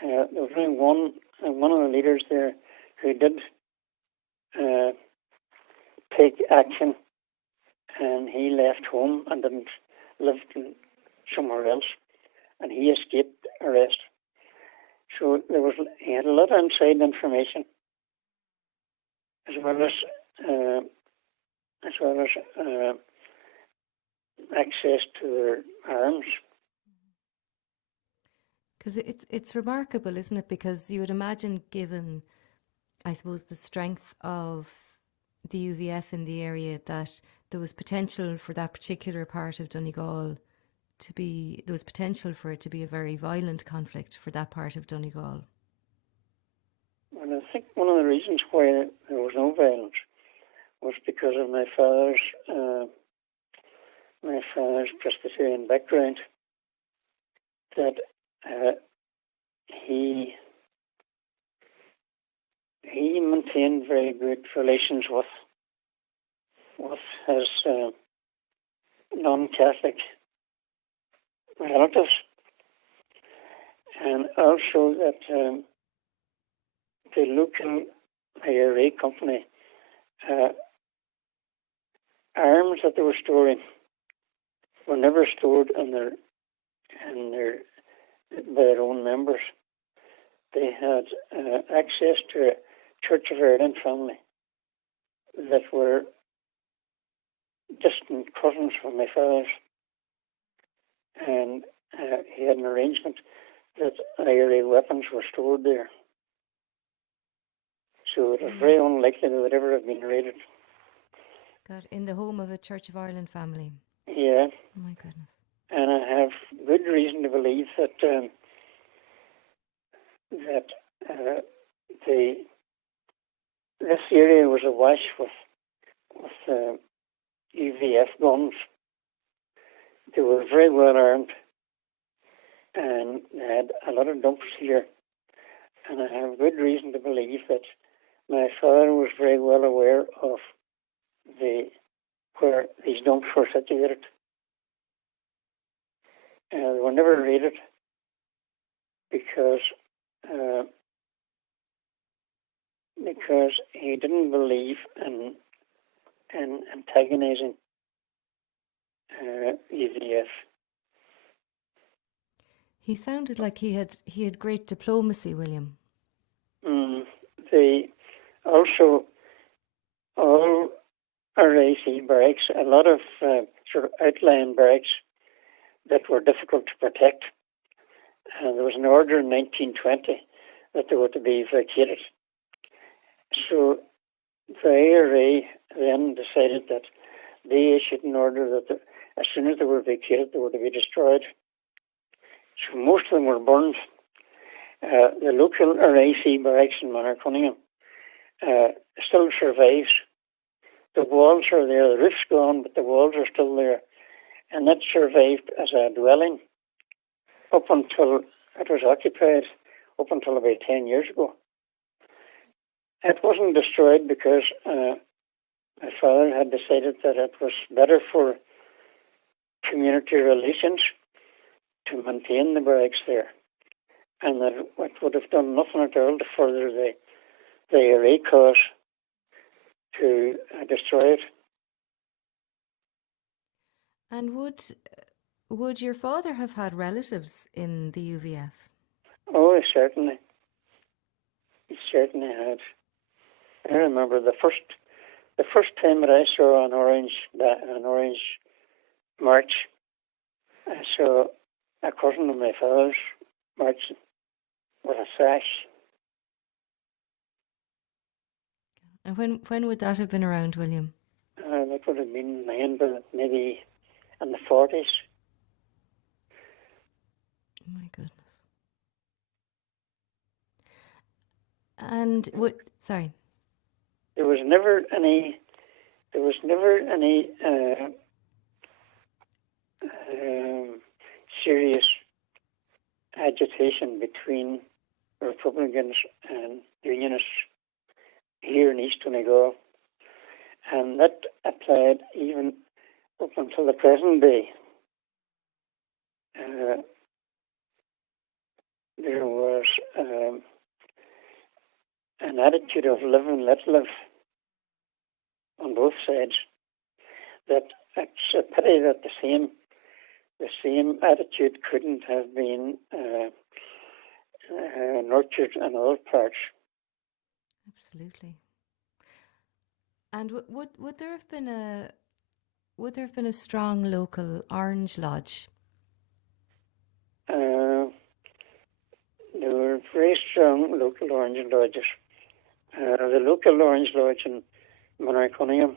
There was only one of the leaders there who did take action, and he left home and didn't live somewhere else, and he escaped arrest. So he had a lot of inside information, as well as access to their arms. Because it's remarkable, isn't it? Because you would imagine, given, I suppose, the strength of the UVF in the area, that there was potential for that particular part of Donegal there was potential for it to be a very violent conflict for that part of Donegal. And I think one of the reasons why there was no violence was because of my father's Presbyterian background, that he maintained very good relations with his non-Catholic relatives, and also that the local IRA company arms that they were storing were never stored by their own members. They had access to a Church of Ireland family that were distant cousins from my father's, and he had an arrangement that IRA weapons were stored there. So it was very unlikely they would ever have been raided. God, in the home of a Church of Ireland family? Yeah. Oh my goodness. And I have good reason to believe that this area was awash with UVF guns. They were very well armed, and they had a lot of dumps here. And I have good reason to believe that my father was very well aware of where these dumps were situated. They were never raided because he didn't believe in antagonizing UVF. He sounded like he had great diplomacy, William. They also, all RAC barracks, a lot of sort of outlying barracks that were difficult to protect. There was an order in 1920 that they were to be vacated. So the IRA then decided that they issued an order that as soon as they were vacated, they were to be destroyed. So most of them were burned. The local RAC barracks in Manor Cunningham still survives. The walls are there, the roof's gone, but the walls are still there. And that survived as a dwelling up until it was occupied, up until about 10 years ago. It wasn't destroyed because my father had decided that it was better for community relations to maintain the barracks there. and that it would have done nothing at all to further the IRA cause to destroy it. And would your father have had relatives in the UVF? Oh, certainly. He certainly had. I remember the first time that I saw an orange march. I saw a cousin of my father's marching with a sash. And when would that have been around, William? That would have been maybe in the 40s. My goodness. And sorry. There was never any serious agitation between Republicans and Unionists here in East Donegal, and that applied even up until the present day. There was an attitude of live and let live on both sides. That it's a pity that the same attitude couldn't have been nurtured in other parts. Absolutely. And would there have been a strong local Orange Lodge? There were very strong local Orange Lodges. The local Orange Lodge in Monarchonium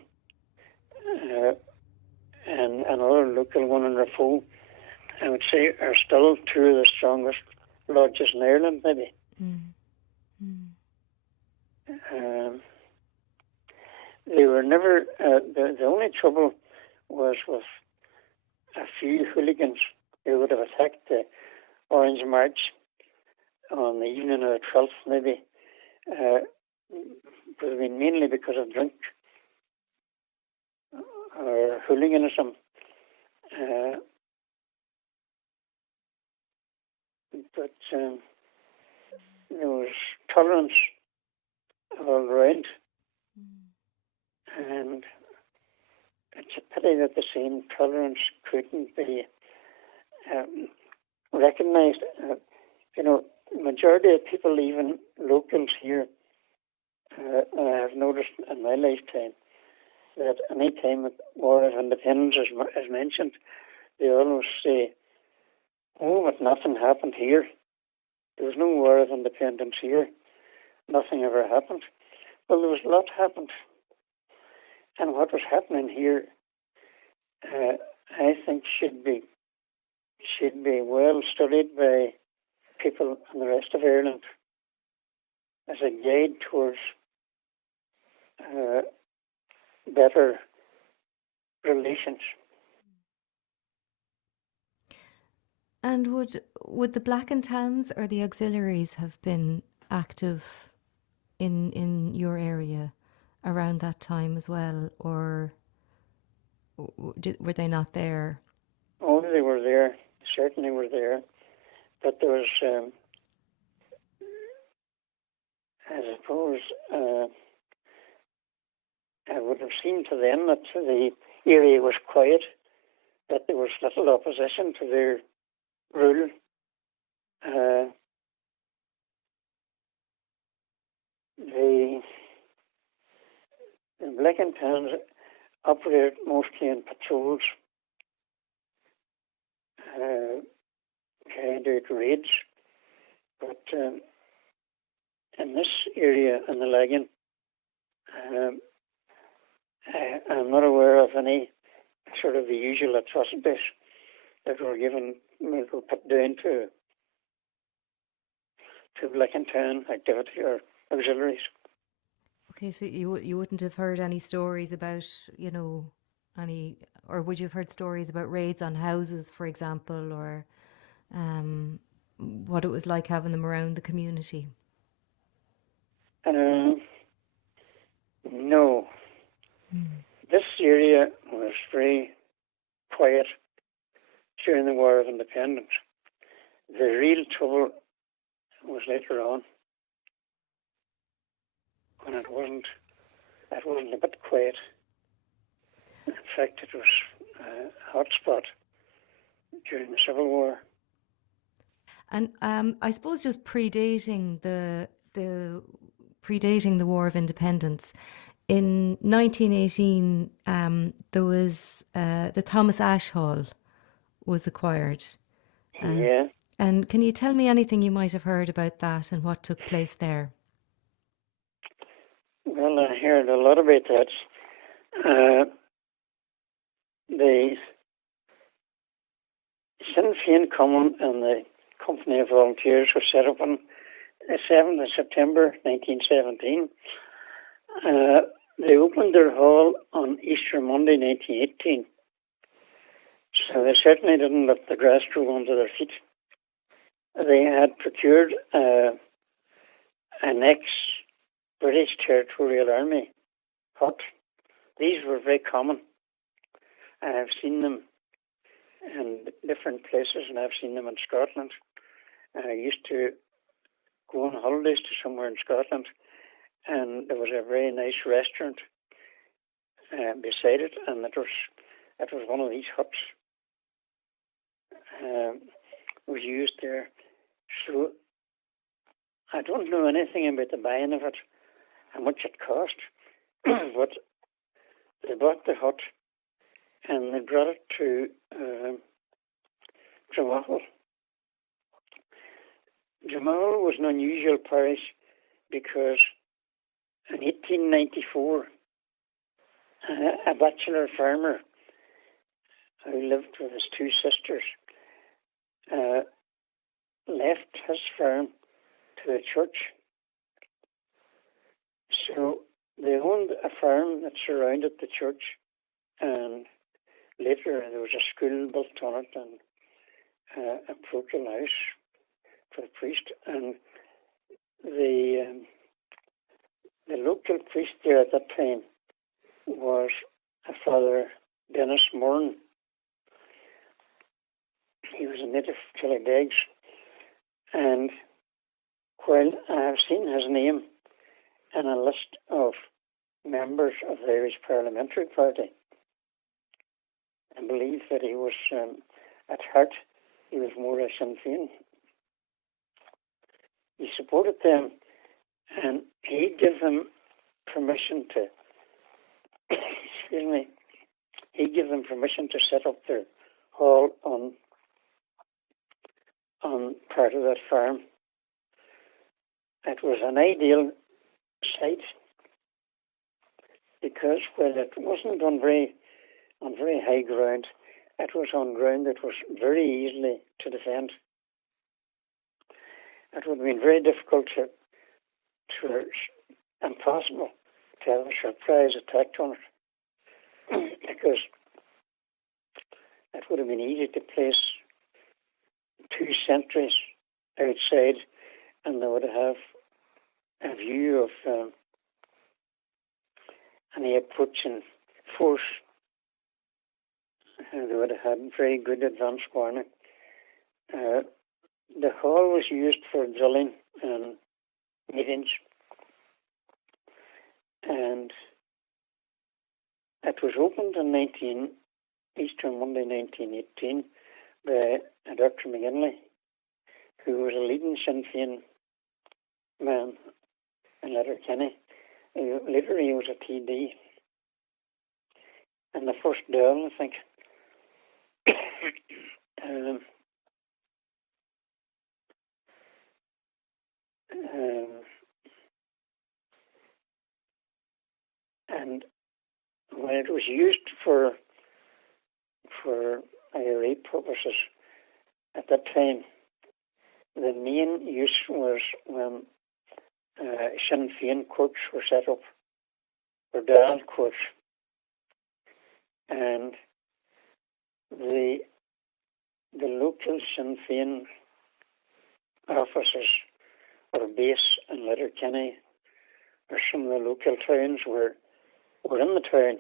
and another local one in Raphoe, I would say, are still two of the strongest lodges in Ireland, maybe. They were never. The only trouble was with a few hooligans who would have attacked the Orange March on the evening of the 12th, maybe. Would have been mainly because of drink or hooliganism. But there was tolerance all around. And it's a pity that the same tolerance couldn't be recognised. The majority of people, even locals here, I have noticed in my lifetime that any time the War of Independence is mentioned, they always say, "Oh, but nothing happened here. There was no War of Independence here. Nothing ever happened." Well, there was a lot happened. And what was happening here, I think, should be well studied by people in the rest of Ireland as a guide towards better relations. And would the Black and Tans or the auxiliaries have been active in your area around that time as well, or were they not there? Oh, they were there. Certainly were there. But there was, I suppose, it would have seemed to them that the area was quiet, that there was little opposition to their rule. The Black and Tans operated mostly in patrols, carried out raids, but in this area in the Lagan, I'm not aware of any sort of the usual atrocities that were put down to Black and Tan activity or auxiliaries. Okay, so you wouldn't have heard any stories about, or would you have heard stories about raids on houses, for example, or what it was like having them around the community? No. This area was very quiet during the War of Independence. The real trouble was later on when it wasn't a bit quiet. In fact, it was a hot spot during the Civil War. And I suppose just predating the War of Independence, in 1918, there was the Thomas Ashe Hall was acquired. Yeah. And can you tell me anything you might have heard about that and what took place there? Well, I heard a lot about that. The Sinn Féin Common and the Company of Volunteers were set up on the 7th of September 1917. They opened their hall on Easter Monday 1918. So they certainly didn't let the grass grow under their feet. They had procured an ex-British Territorial Army hut. These were very common. I have seen them in different places, and I've seen them in Scotland. I used to go on holidays to somewhere in Scotland, and there was a very nice restaurant beside it, and it was one of these huts. Was used there. So I don't know anything about the buying of it, how much it cost, but they bought the hut and they brought it to Donegal. Donegal was an unusual parish because in 1894, a bachelor farmer who lived with his two sisters left his farm to the church. So they owned a farm that surrounded the church, and later there was a school built on it and a parochial house for the priest. And the local priest there at that time was a Father Dennis Moran. He was a native of Killybegs, and while I have seen his name in a list of members of the Irish Parliamentary Party, I believe that he was, at heart, he was more a Sinn Féin. He supported them, and he gave them permission to, excuse me, he gave them permission to set up their hall on part of that farm. It was an ideal site because while it wasn't on very high ground, it was on ground that was very easily to defend. It would have been very difficult impossible to have a surprise attack on it because it would have been easy to place two sentries outside, and they would have a view of any approaching force. They would have had very good advance warning. The hall was used for drilling and meetings, and it was opened on Easter Monday 1918 by Dr. McGinley, who was a leading Sinn Féin man in Letterkenny. Later he was a TD. And the first Dáil, I think. And when it was used for IRA purposes at that time, the main use was when Sinn Féin courts were set up, or Dáil courts, and the local Sinn Féin offices or base in Letterkenny or some of the local towns were in the town,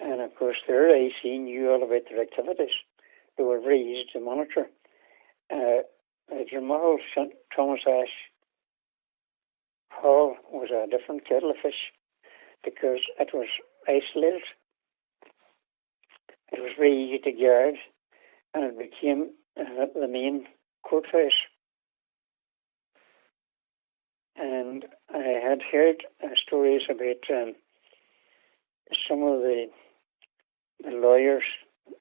and of course their IC knew all about their activities. They were very easy to monitor. Jamal Thomas Ash Hall was a different kettle of fish because it was isolated. It was very easy to guard, and it became the main courthouse. And I had heard stories about some of the lawyers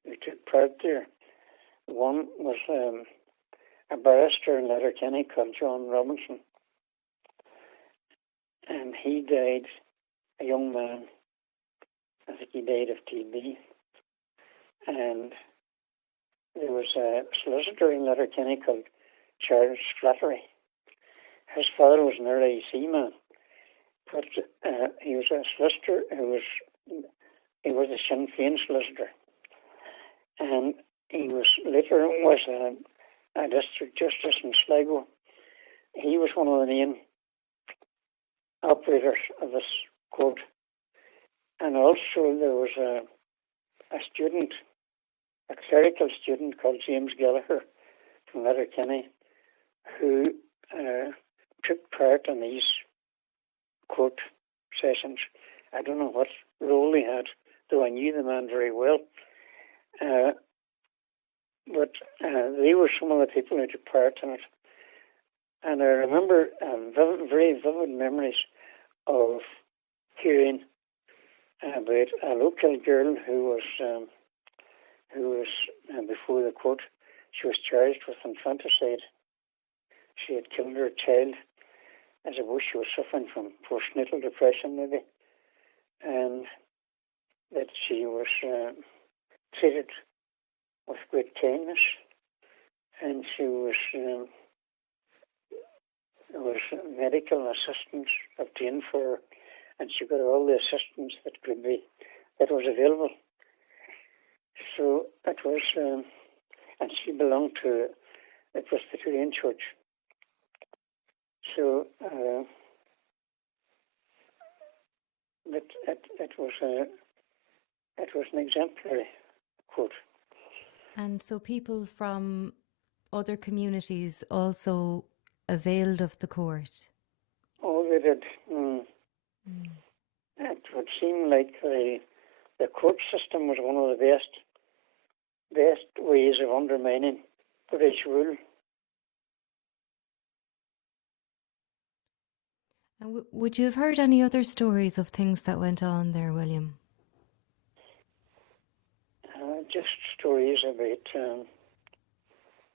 who took part there. One was a barrister in Letterkenny called John Robinson, and he died, a young man. I think he died of TB. And there was a solicitor in Letterkenny called Charles Flattery. His father was an early seaman, but he was a solicitor he was a Sinn Féin solicitor, and he was later a district justice in Sligo. He was one of the main operators of this court, and also there was a student, a clerical student called James Gallagher from Letterkenny, who took part in these court sessions. I don't know what role he had, though I knew the man very well. But they were some of the people who took part in it. And I remember very vivid memories of hearing about a local girl who was before the court. She was charged with infanticide. She had killed her child. I suppose she was suffering from postnatal depression, maybe, and that she was treated with great kindness, and she was there was medical assistance obtained for her, and she got all the assistance that was available. So it was, and she belonged to the Presbyterian Church. So it was an exemplary court. And so people from other communities also availed of the court? Oh, they did. It would seem like the court system was one of the best ways of undermining British rule. And would you have heard any other stories of things that went on there, William? Just stories about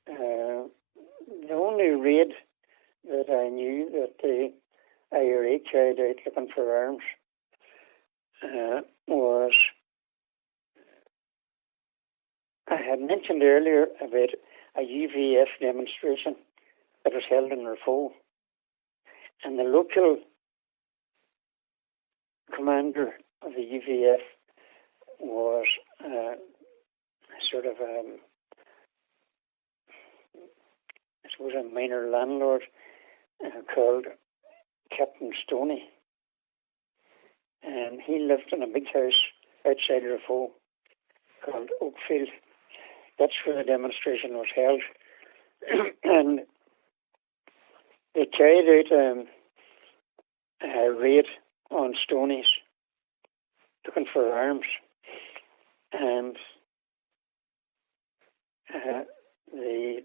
the only raid that I knew that the IRA carried out looking for arms was, I had mentioned earlier about a UVF demonstration that was held in Raphoe, and the local commander of the UVF was sort of I suppose a minor landlord called Captain Stoney, and he lived in a big house outside Raphoe called Oakfield. That's where the demonstration was held. And they carried out a raid on Stoney's looking for arms, and they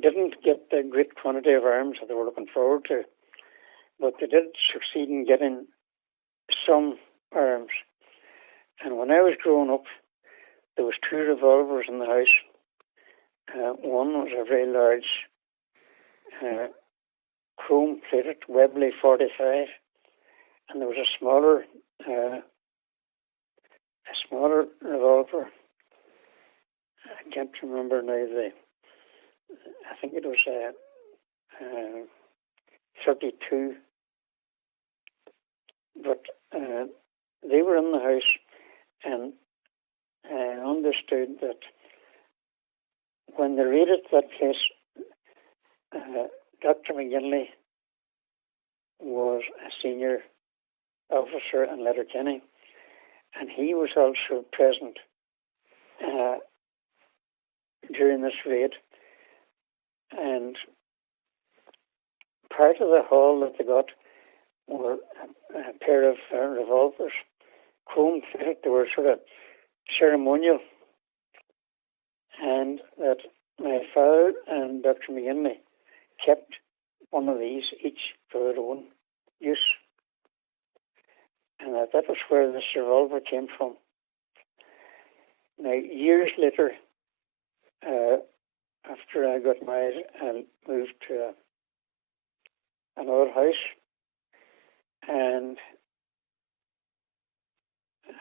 didn't get the great quantity of arms that they were looking forward to, but they did succeed in getting some arms. And when I was growing up, there was 2 revolvers in the house. One was a very large chrome-plated Webley 45, and there was a smaller revolver. I can't remember now. I think it was a 32. But they were in the house, and I understood that when they raided that place, Dr. McGinley was a senior officer in Letterkenny, and he was also present during this raid. And part of the haul that they got were a pair of revolvers, chrome fitted. They were sort of ceremonial, and that my father and Dr. McGinley kept one of these each for their own use, and that was where this revolver came from. Now, years later, after I got married and moved to another house, and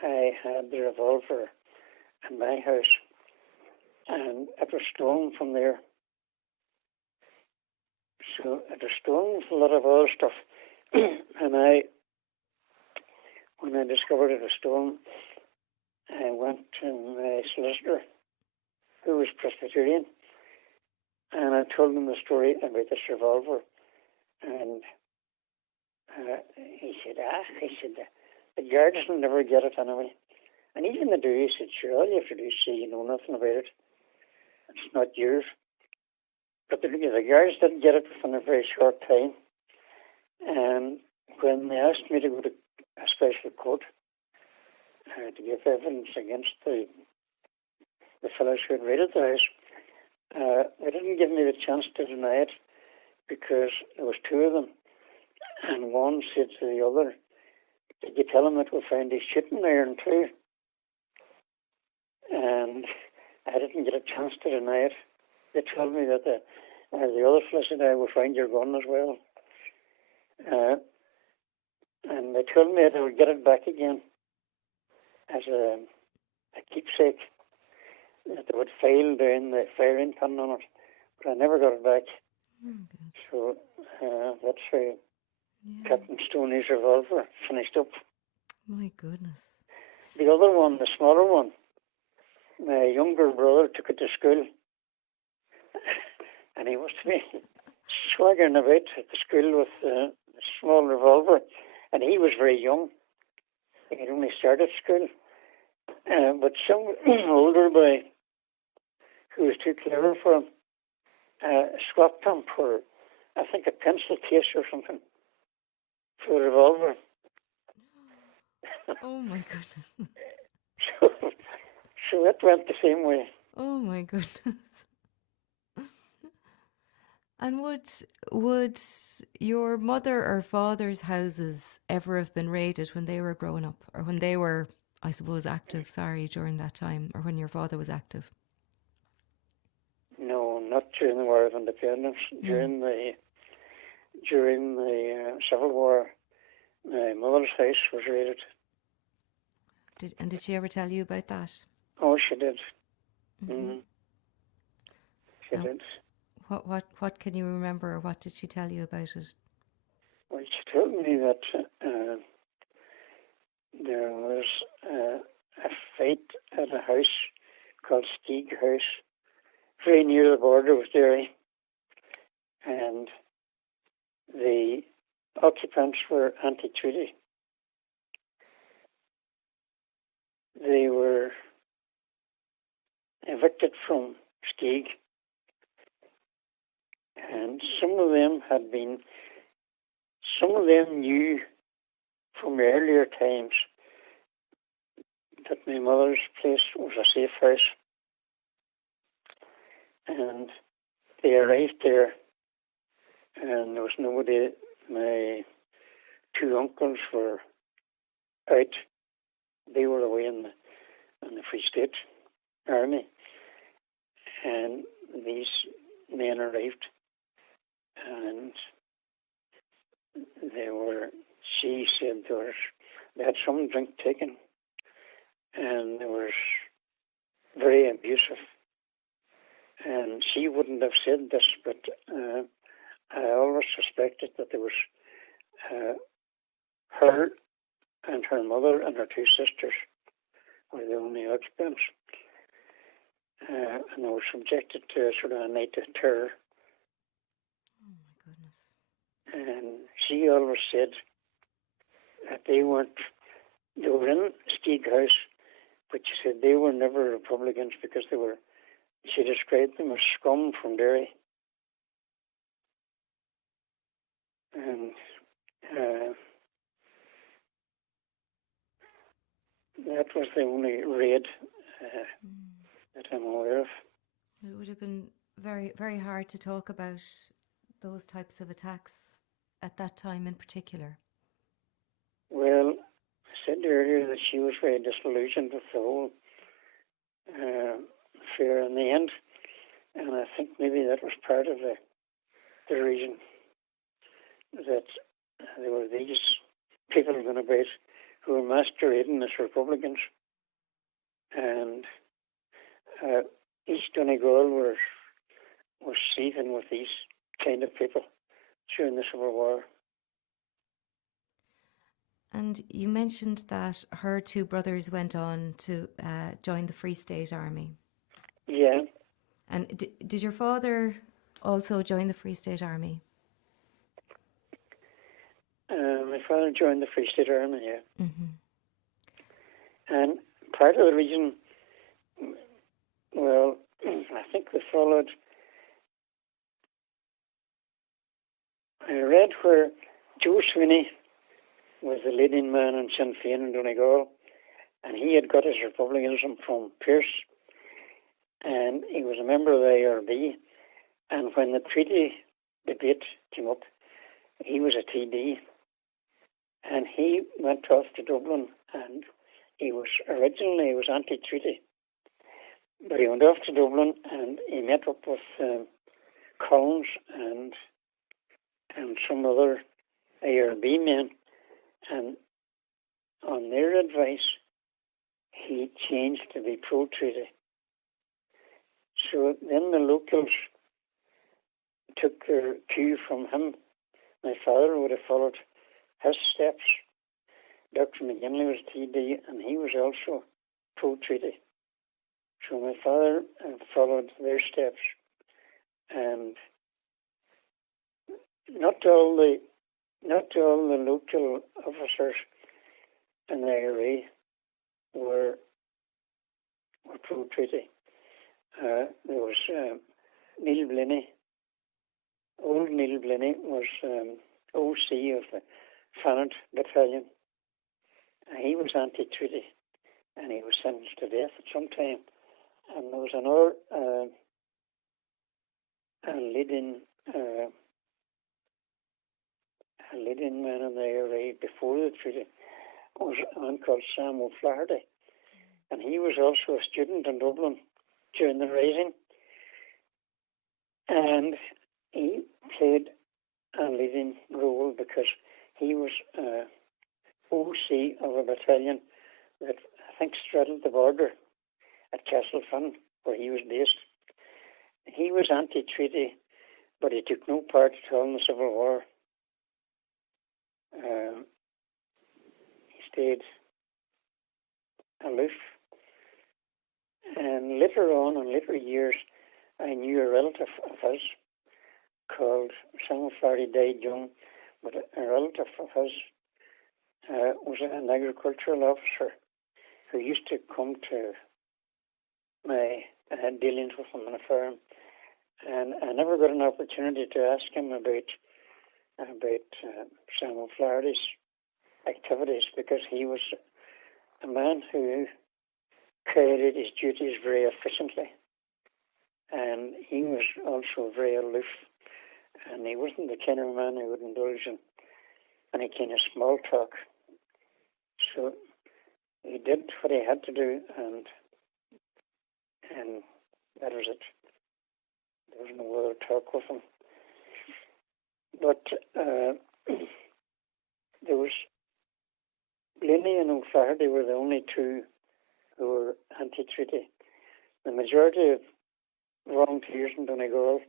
I had the revolver in my house, and it was stolen from there. So it was stolen with a lot of other stuff. And when I discovered it was stolen, I went to my solicitor, who was Presbyterian, and I told him the story about this revolver. And he said, the guards will never get it anyway. And even they do, he said, sure, all you have to do is say you know nothing about it. It's not yours. But the guards didn't get it within a very short time. And when they asked me to go to a special court to give evidence against the fellows who had raided the house, they didn't give me the chance to deny it because there was two of them. And one said to the other, did you tell him that we found his shooting iron too? And I didn't get a chance to deny it. They told me that the other fellow said, I will find your gun as well. And they told me that I would get it back again as a keepsake, that they would file down the firing pin on it. But I never got it back. So that's how Captain Stoney's revolver finished up. My goodness. The other one, the smaller one, my younger brother took it to school. And he was to be swaggering about at the school with a small revolver. And he was very young. He had only started school. But some older boy, who was too clever for him, swapped him for, I think, a pencil case or something, for a revolver. Oh my goodness. So it went the same way. Oh my goodness. And would your mother or father's houses ever have been raided when they were growing up, or when they were, I suppose, active? During that time, or when your father was active? No, not during the War of Independence. During the Civil War, my mother's house was raided. Did she ever tell you about that? Oh, she did. She did. What can you remember, or what did she tell you about it? Well, she told me that there was a fight at a house called Skeeg House, very near the border with Derry, and the occupants were anti-treaty. They were evicted from Skeeg, and some of them knew from earlier times that my mother's place was a safe house. And they arrived there, and there was nobody. My two uncles were out. They were away in the Free State Army. And these men arrived, and she said they had some drink taken, and they were very abusive. And she wouldn't have said this, but I always suspected that there was her and her mother and her two sisters were the only occupants. And they were subjected to sort of a night of terror. Oh my goodness. And she always said that they were in Skeeg House, but she said they were never Republicans because she described them as scum from Derry. and that was the only raid that I'm aware of. It would have been very, very hard to talk about those types of attacks at that time in particular. Well, I said earlier that she was very disillusioned with the whole affair in the end, and I think maybe that was part of the reason that there were these people going about who were masquerading as Republicans, and East Donegal was seething with these kind of people during the Civil War. And you mentioned that her two brothers went on to join the Free State Army. Yeah. And did your father also join the Free State Army? My father joined the Free State Army, yeah. Mm-hmm. And part of the reason, well, I think they followed. I read where Joe Sweeney was the leading man in Sinn Féin in Donegal, and he had got his republicanism from Pearse, and he was a member of the IRB. And when the treaty debate came up, he was a TD, and he went off to Dublin, and he was anti-treaty, but he went off to Dublin and he met up with Collins and some other IRB men, and on their advice, he changed to be pro-treaty. So then the locals took their cue from him. My father would have followed his steps. Dr. McGinley was TD, and he was also pro-treaty. So my father followed their steps, and not all the local officers in the IRA were pro-treaty. There was Neil Blenny. Old Neil Blenny was OC of the Fannet Battalion. He was anti-treaty, and he was sentenced to death at some time. And there was another leading man in the IRA before the treaty was a man called Sam O'Flaherty, and he was also a student in Dublin during the Rising, and he played a leading role because he was OC of a battalion that I think straddled the border at Castlefin, where he was based. He was anti-treaty, but he took no part at all in the Civil War. He stayed aloof. And later on, in later years, I knew a relative of his called Sam O'Flaherty, died young, but a relative of his was an agricultural officer who used to come to my dealings with him on a farm, and I never got an opportunity to ask him about Sam O'Flaherty's activities, because he was a man who carried his duties very efficiently, and he was also very aloof, and he wasn't the kind of man who would indulge in any kind of small talk. So he did what he had to do, and that was it. There was no other talk with him. But there was Blenny and O'Flaherty were the only two who were anti-treaty. The majority of volunteers in Donegal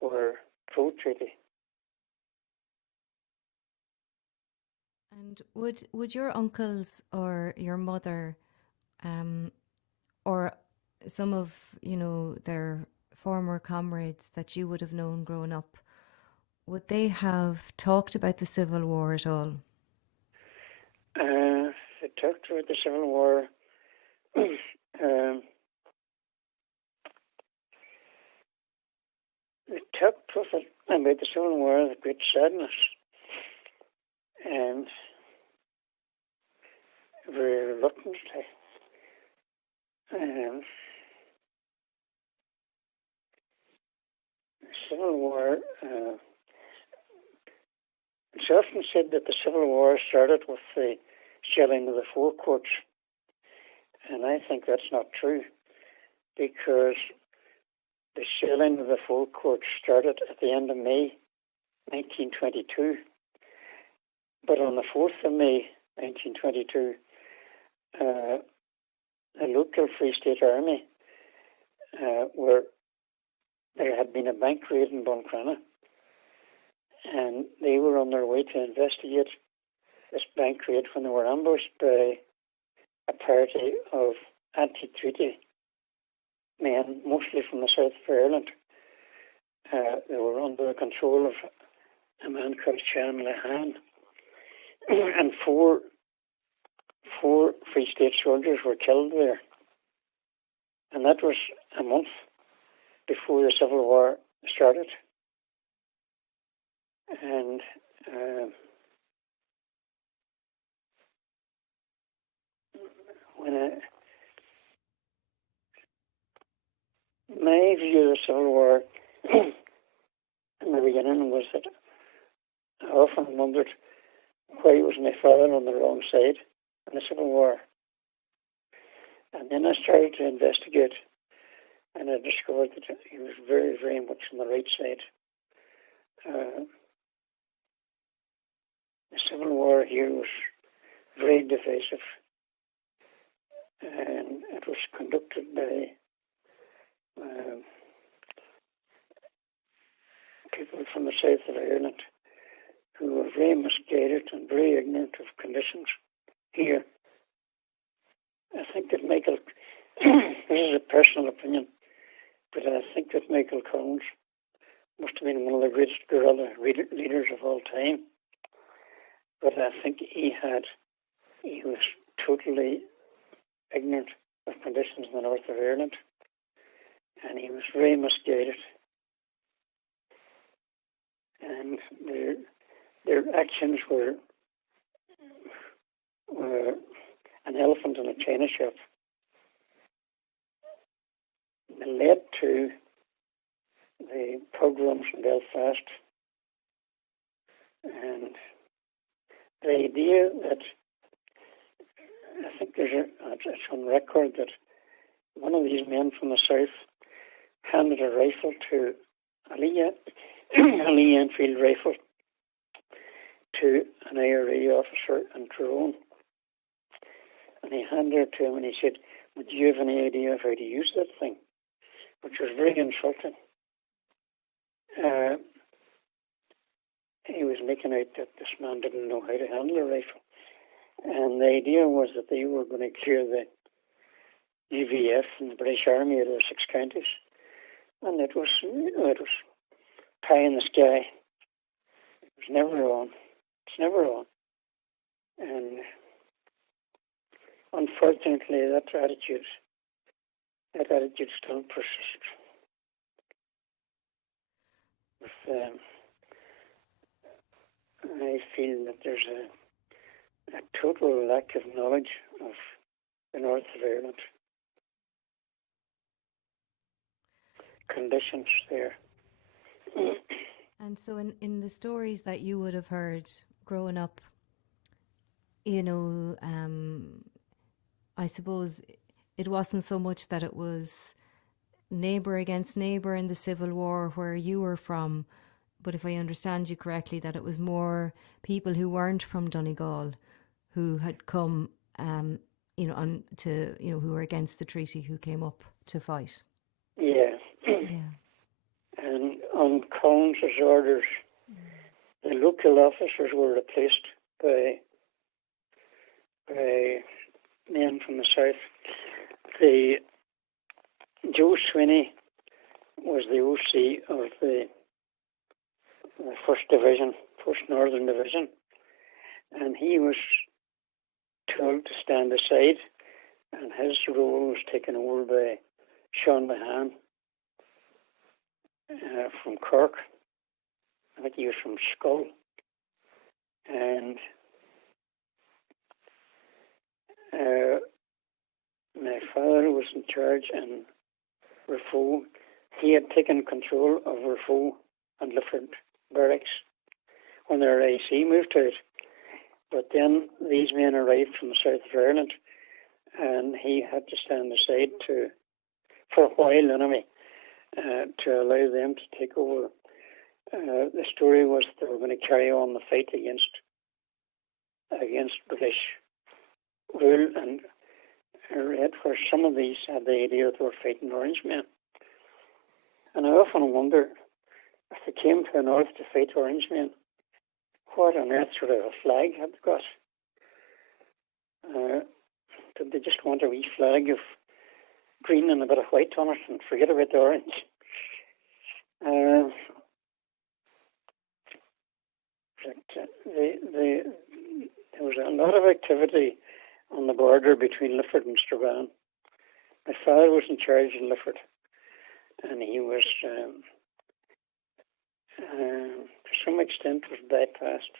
were pro-treaty. And would your uncles or your mother, or some of their former comrades that you would have known growing up, would they have talked about the Civil War at all? They talked about the Civil War. They talked about the Civil War with great sadness. and very reluctantly. The Civil War, it's often said that the Civil War started with the shelling of the Four Courts, and I think that's not true, because the shelling of the Four Courts started at the end of May 1922. But on the 4th of May 1922, a local Free State Army, where there had been a bank raid in Buncrana, and they were on their way to investigate this bank raid when they were ambushed by a party of anti-treaty men, mostly from the south of Ireland. They were under the control of a man called Shannon Lehan, and four Free State soldiers were killed there. And that was a month before the Civil War started. And my view of the Civil War in the beginning was that I often wondered, why was my father on the wrong side in the Civil War? And then I started to investigate, and I discovered that he was very, very much on the right side. The Civil War here was very divisive, and it was conducted by people from the south of Ireland who were very misguided and very ignorant of conditions here. I think that Michael, this is a personal opinion, but I think that Michael Collins must have been one of the greatest guerrilla leaders of all time. But I think he was totally ignorant of conditions in the north of Ireland, and he was very misguided. And their actions were an elephant in a china shop. It led to the pogroms in Belfast, and the idea that I think it's on record that one of these men from the south handed a rifle to a Lee Enfield rifle to an IRA officer in Tyrone, and he handed it to him and he said, "Would you have any idea of how to use that thing?" Which was very insulting. He was making out that this man didn't know how to handle a rifle, and the idea was that they were going to clear the UVF and the British Army out of the 6 counties, and it was pie in the sky. It was never on. It's never on. And unfortunately, that attitude still persists. I feel that there's a total lack of knowledge of the north of Ireland. Conditions there. And so in the stories that you would have heard growing up, you know, I suppose it wasn't so much that it was neighbour against neighbour in the Civil War where you were from, but if I understand you correctly, that it was more people who weren't from Donegal who had come, who were against the treaty, who came up to fight. Yeah. Yeah. And on Collins' orders, the local officers were replaced by men from the south. Joe Sweeney was the OC of the 1st Division, 1st Northern Division, and he was told to stand aside, and his role was taken over by Sean Mahan from Cork. I think he was from Schull. And my father was in charge in Rafo. He had taken control of Rafo and Lifford barracks when their AC moved out. But then these men arrived from the south of Ireland, and he had to stand aside for a while anyway, to allow them to take over. The story was they were going to carry on the fight against British rule, and I read where some of these had the idea that they were fighting Orangemen. And I often wonder, if they came to the north to fight Orangemen, what on earth sort of a flag had they got? Did they just want a wee flag of green and a bit of white on it and forget about the orange? There was a lot of activity on the border between Lifford and Strabane. My father was in charge in Lifford, and he was, to some extent, was bypassed.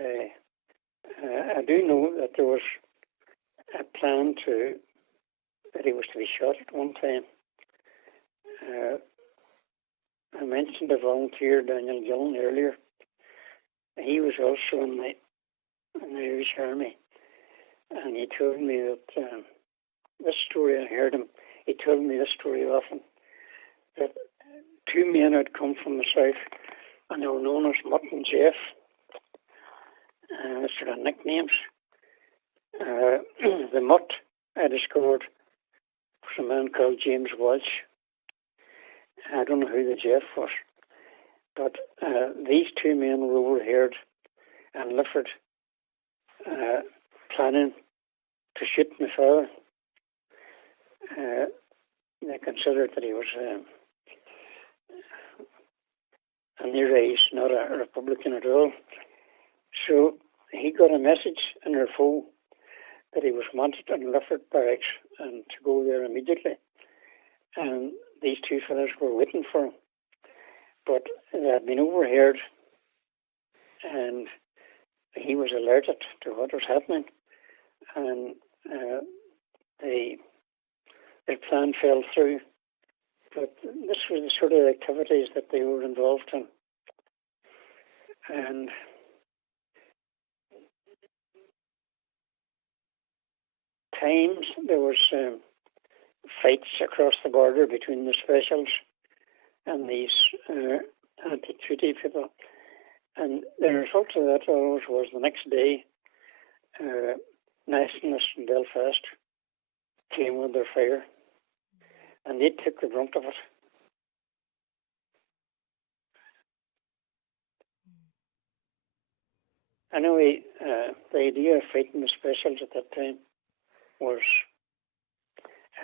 I do know that there was a plan that he was to be shot at one time. I mentioned a volunteer, Daniel Gillen, earlier. He was also in the Irish Army, and he told me that this story, I heard him, he told me this story often, that two men had come from the south, and they were known as Mutt and Jeff, sort of nicknames. The Mutt, I discovered, was a man called James Walsh. I don't know who the Jeff was, but these two men were overheard in Lifford planning to shoot my father. They considered that he was in their eyes not a Republican at all. So he got a message in Rafo that he was wanted in Lifford barracks and to go there immediately. And these two fellows were waiting for him. But they had been overheard, and he was alerted to what was happening. And their plan fell through. But this was the sort of activities that they were involved in. And times there was fights across the border between the specials and these anti-treaty people. And the result of that always was the next day, nationalists in Belfast came with their fire, and they took the brunt of it. Anyway, the idea of fighting the specials at that time was,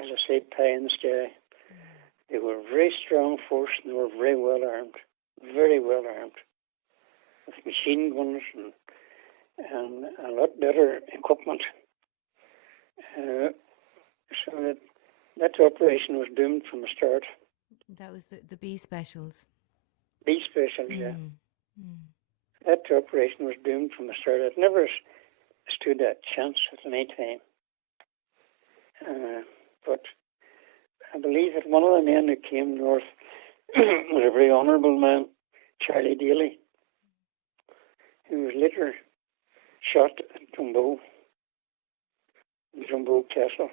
as I say, pie in the sky. They were a very strong force, and they were very well armed, with machine guns and a lot better equipment. So that operation was doomed from the start. That was the B specials. B specials, yeah. That operation was doomed from the start. It never stood a chance at any time. But I believe that one of the men who came north was a very honourable man, Charlie Daly, who was later shot at Drumbo Castle.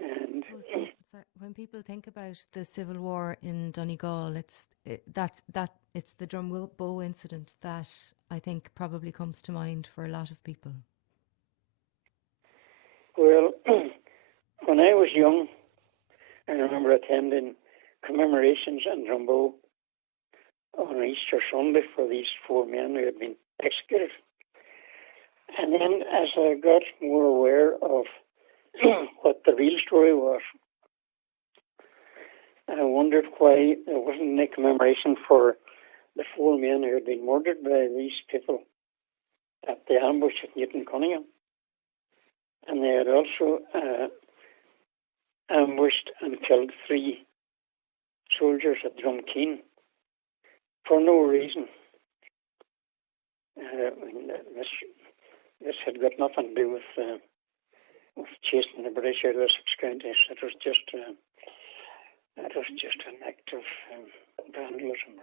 And when people think about the Civil War in Donegal, it's the Drumbo incident that I think probably comes to mind for a lot of people. Well, when I was young, I remember attending commemorations in Drumbo on Easter Sunday for these four men who had been executed. And then as I got more aware of what the real story was, I wondered why there wasn't any commemoration for the four men who had been murdered by these people at the ambush at Newton Cunningham. And they had also ambushed and killed 3 soldiers at Drumkeen for no reason. This had got nothing to do with chasing the British out of the six counties. It was just an act of vandalism.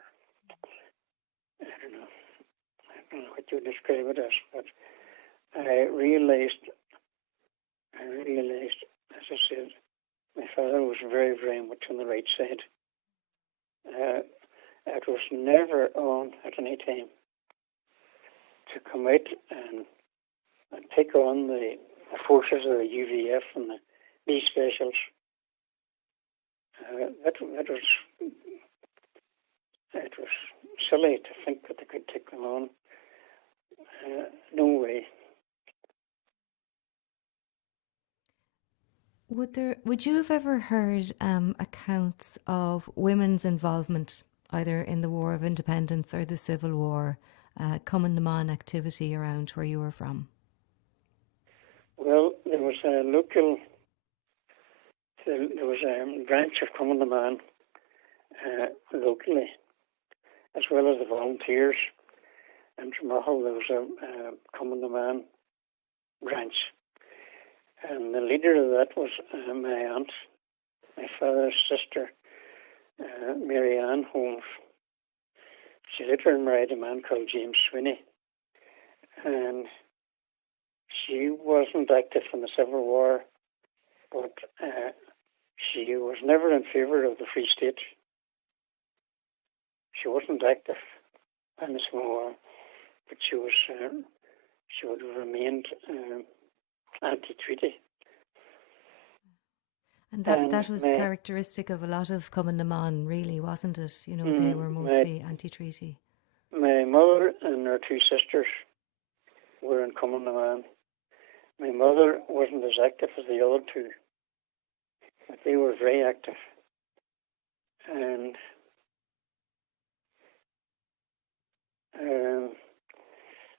I don't know what you describe it as, but I realized, as I said, my father was very, very much on the right side. It was never on at any time to come out and take on the forces of the UVF and the B specials. It was silly to think that they could take them on. No way. Would you have ever heard accounts of women's involvement, either in the War of Independence or the Civil War, Cumann activity around where you were from? Well, there was a branch of Cumann locally, as well as the volunteers. And from Mahal, there was a Cumann branch. And the leader of that was my aunt, my father's sister, Mary Ann Holmes. She later married a man called James Sweeney. And she wasn't active in the Civil War, but she was never in favour of the Free State. She wasn't active in the Civil War, but she would have remained anti-treaty. And that was characteristic of a lot of Cumann, really, wasn't it? You know, they were mostly anti-treaty. My mother and her two sisters were in Cumann. My mother wasn't as active as the other two, but they were very active. And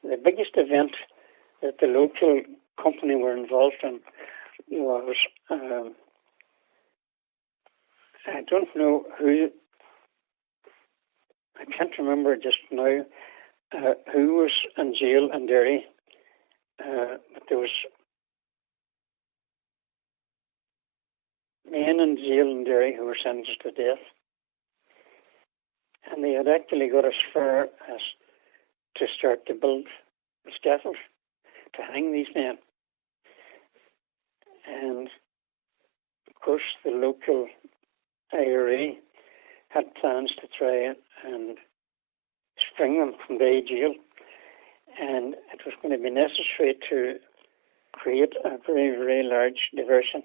the biggest event that the local company were involved in was, I don't know who, I can't remember just now who was in jail in Derry, but there was men in jail in Derry who were sentenced to death. And they had actually got as far as to start to build the scaffold to hang these men. And of course the local IRA had plans to try and spring them from the jail. And it was going to be necessary to create a very, very large diversion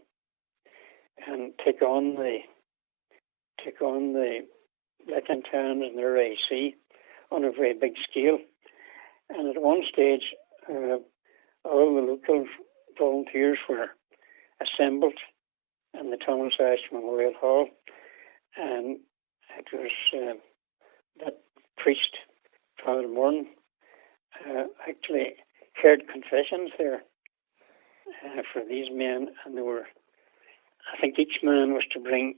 and take on the Black and Tans and their AC on a very big scale. And at one stage, all the local volunteers were assembled in the Thomas Ashe Memorial Hall, and it was that priest, Father Morton, actually heard confessions there for these men, and there were, I think each man was to bring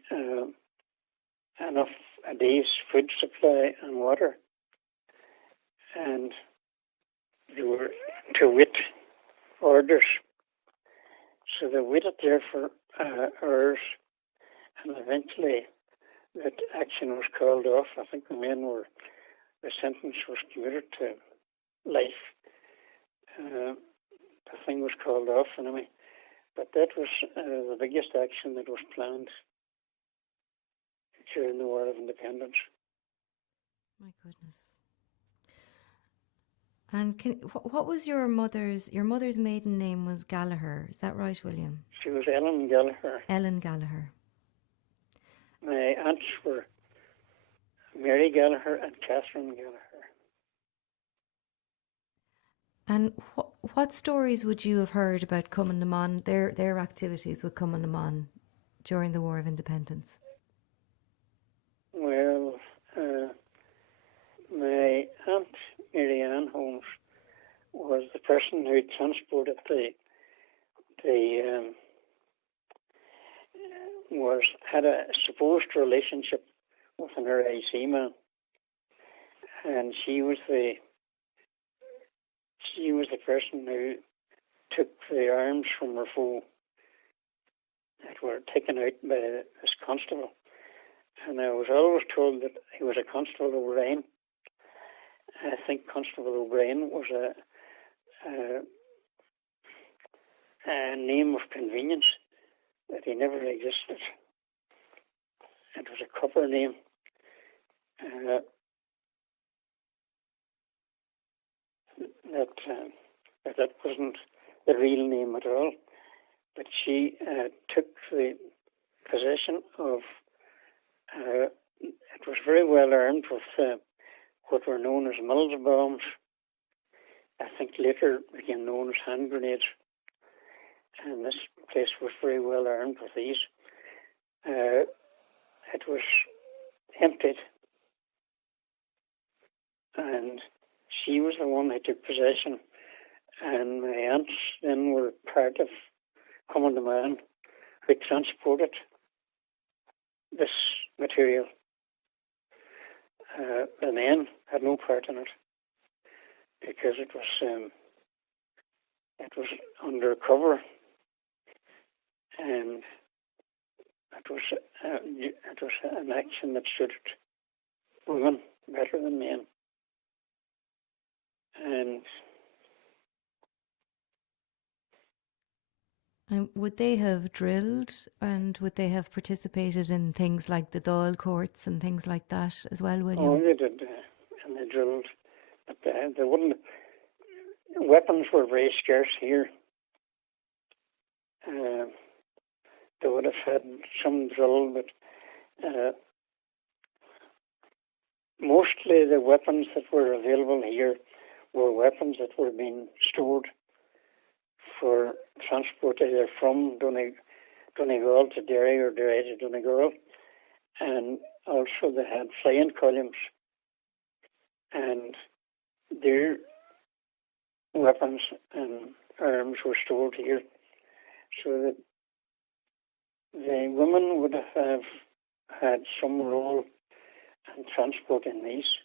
enough a day's food supply and water, and they were to wait orders. So they waited there for hours, and eventually that action was called off. I think the sentence was commuted to life. The thing was called off anyway. But that was the biggest action that was planned during the War of Independence. My goodness. And what was your mother's maiden name was Gallagher, is that right, William? She was Ellen Gallagher. Ellen Gallagher. My aunts were Mary Gallagher and Catherine Gallagher. And what stories would you have heard about Cumann, their activities with Cumann during the War of Independence? Well, my aunt Mary Ann Holmes was the person who transported had a supposed relationship with an RIC man, and she was the person who took the arms from her foe that were taken out by this constable. And I was always told that he was a Constable O'Brien. I think Constable O'Brien was a name of convenience, that he never existed. It was a copper name. That wasn't the real name at all. But she took the possession of, it was very well armed with what were known as Mills bombs. I think later became known as hand grenades. And this place was very well armed with these. It was emptied. And she was the one who took possession. And my aunts then were part of Common Man who transported this material. The men had no part in it because it was undercover, and it was an action that suited women better than men. And would they have drilled, and would they have participated in things like the Dáil courts and things like that as well, William? Oh, they did, and they drilled. But they wouldn't. Weapons were very scarce here. They would have had some drill, but mostly the weapons that were available here were weapons that were being stored for transport either from Donegal to Derry or Derry to Donegal. And also they had flying columns, and their weapons and arms were stored here, so that the women would have had some role in transporting these.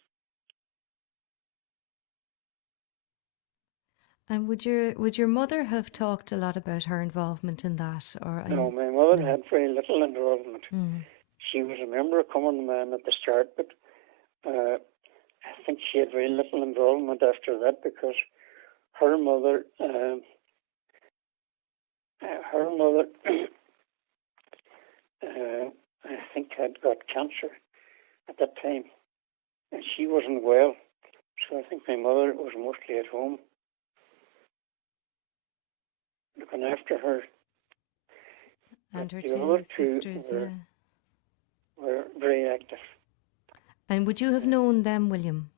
And would your mother have talked a lot about her involvement in that? No, my mother had very little involvement. Mm. She was a member of Common Man at the start, but I think she had very little involvement after that, because her mother I think had got cancer at that time, and she wasn't well, so I think my mother was mostly at home looking after her. And but her the two other sisters. Were very active. And would you have known them, William?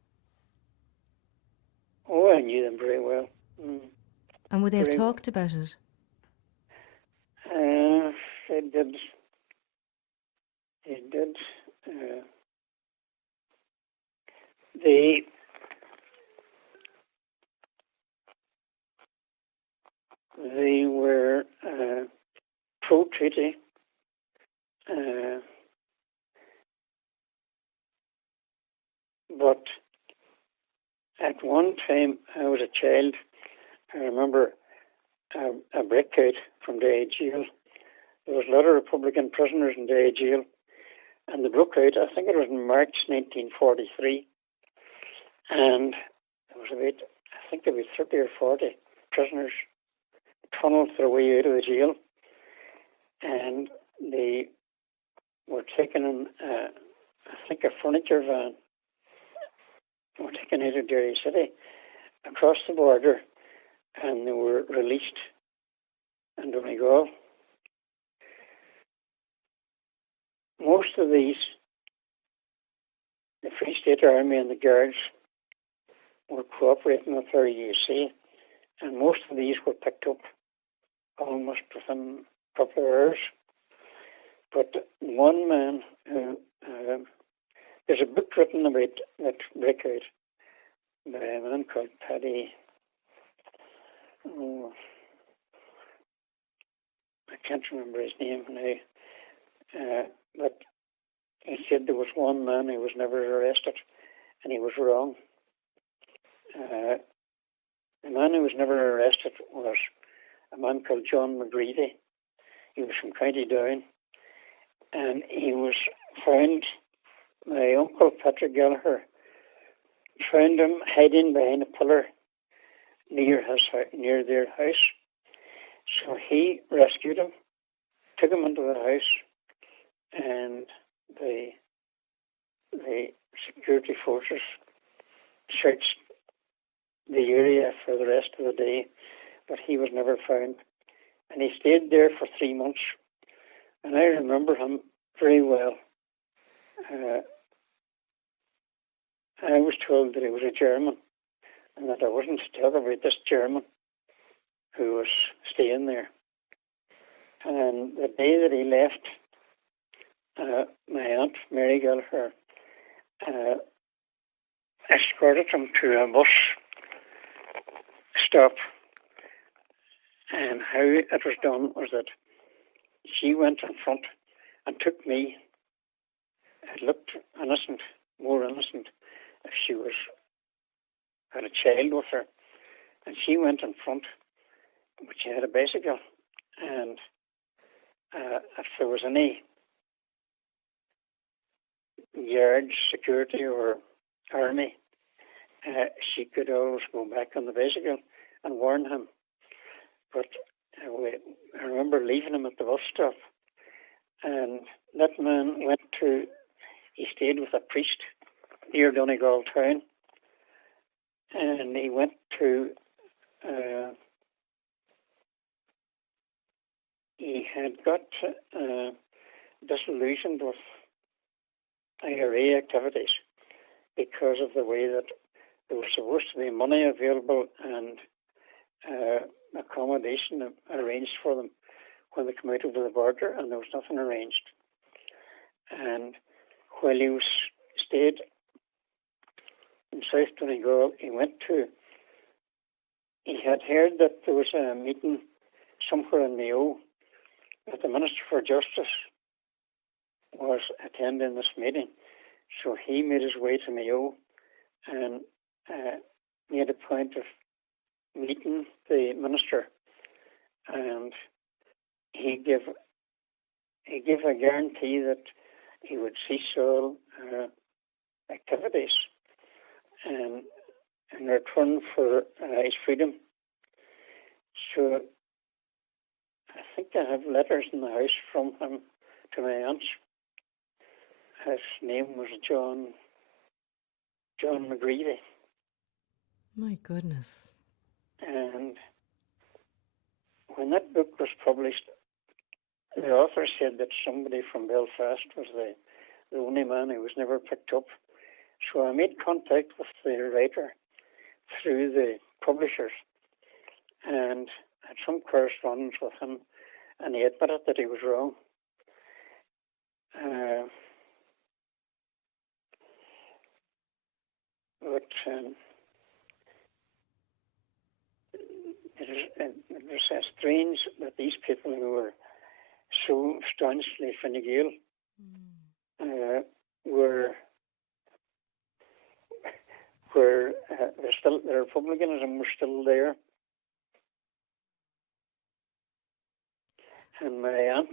Oh, I knew them very well. And would they have talked about it? They did. They did. They were pro-treaty. But at one time, I was a child. I remember a breakout from Derry jail. There was a lot of Republican prisoners in Derry jail, and the broke out, I think it was in March 1943, and there was about 30 or 40 prisoners tunneled their way out of the jail, and they were taken in, a furniture van. They were taken out of Derry City, across the border, and they were released in Donegal. Most of these, the Free State Army and the Guards, were cooperating with our UC, and most of these were picked up almost within a couple of hours. But one man, there's a book written about that breakout by a man called Paddy. I can't remember his name now. But he said there was one man who was never arrested, and he was wrong. The man who was never arrested was a man called John McGreevy. He was from County Down, and he was found. My uncle Patrick Gallagher found him hiding behind a pillar near their house. So he rescued him, took him into the house, and the security forces searched the area for the rest of the day, but he was never found. And he stayed there for 3 months, and I remember him very well. I was told that he was a German, and that I wasn't to talk about this German who was staying there. And the day that he left, my aunt, Mary Gallagher, escorted him to a bus stop. And how it was done was that she went in front and took me. It looked innocent, more innocent, if she had a child with her. And she went in front, but she had a bicycle. And if there was any guard, security, or army, she could always go back on the bicycle and warn him. But I remember leaving him at the bus stop, and that man he stayed with a priest near Donegal town, and he went to, he had got disillusioned with IRA activities because of the way that there was supposed to be money available and accommodation arranged for them when they come out over the border, and there was nothing arranged. And while he stayed in South Donegal, he had heard that there was a meeting somewhere in Mayo, that the Minister for Justice was attending this meeting. So he made his way to Mayo and made a point of meeting the minister, and he gave a guarantee that he would cease all activities and in return for his freedom. So I think I have letters in the house from him to my aunt. His name was John McGreevy. My goodness. And when that book was published, the author said that somebody from Belfast was the only man who was never picked up. So I made contact with the writer through the publishers and had some correspondence with him, and he admitted that he was wrong. But it was strange that these people who were so staunchly Fine Gael the republicanism was still there. And my aunt,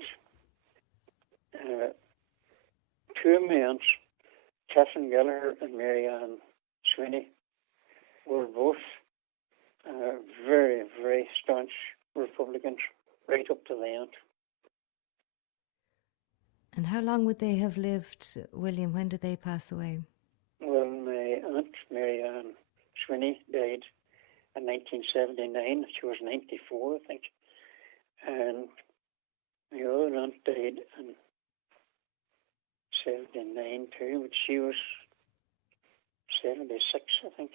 two of my aunts, Catherine Gallagher and Mary Ann Sweeney, were both very, very staunch Republicans right up to the end. And how long would they have lived, William? When did they pass away? Well, my aunt, Mary Ann Sweeney, died in 1979. She was 94, I think. And my other aunt died in 79 too, but she was 76, I think.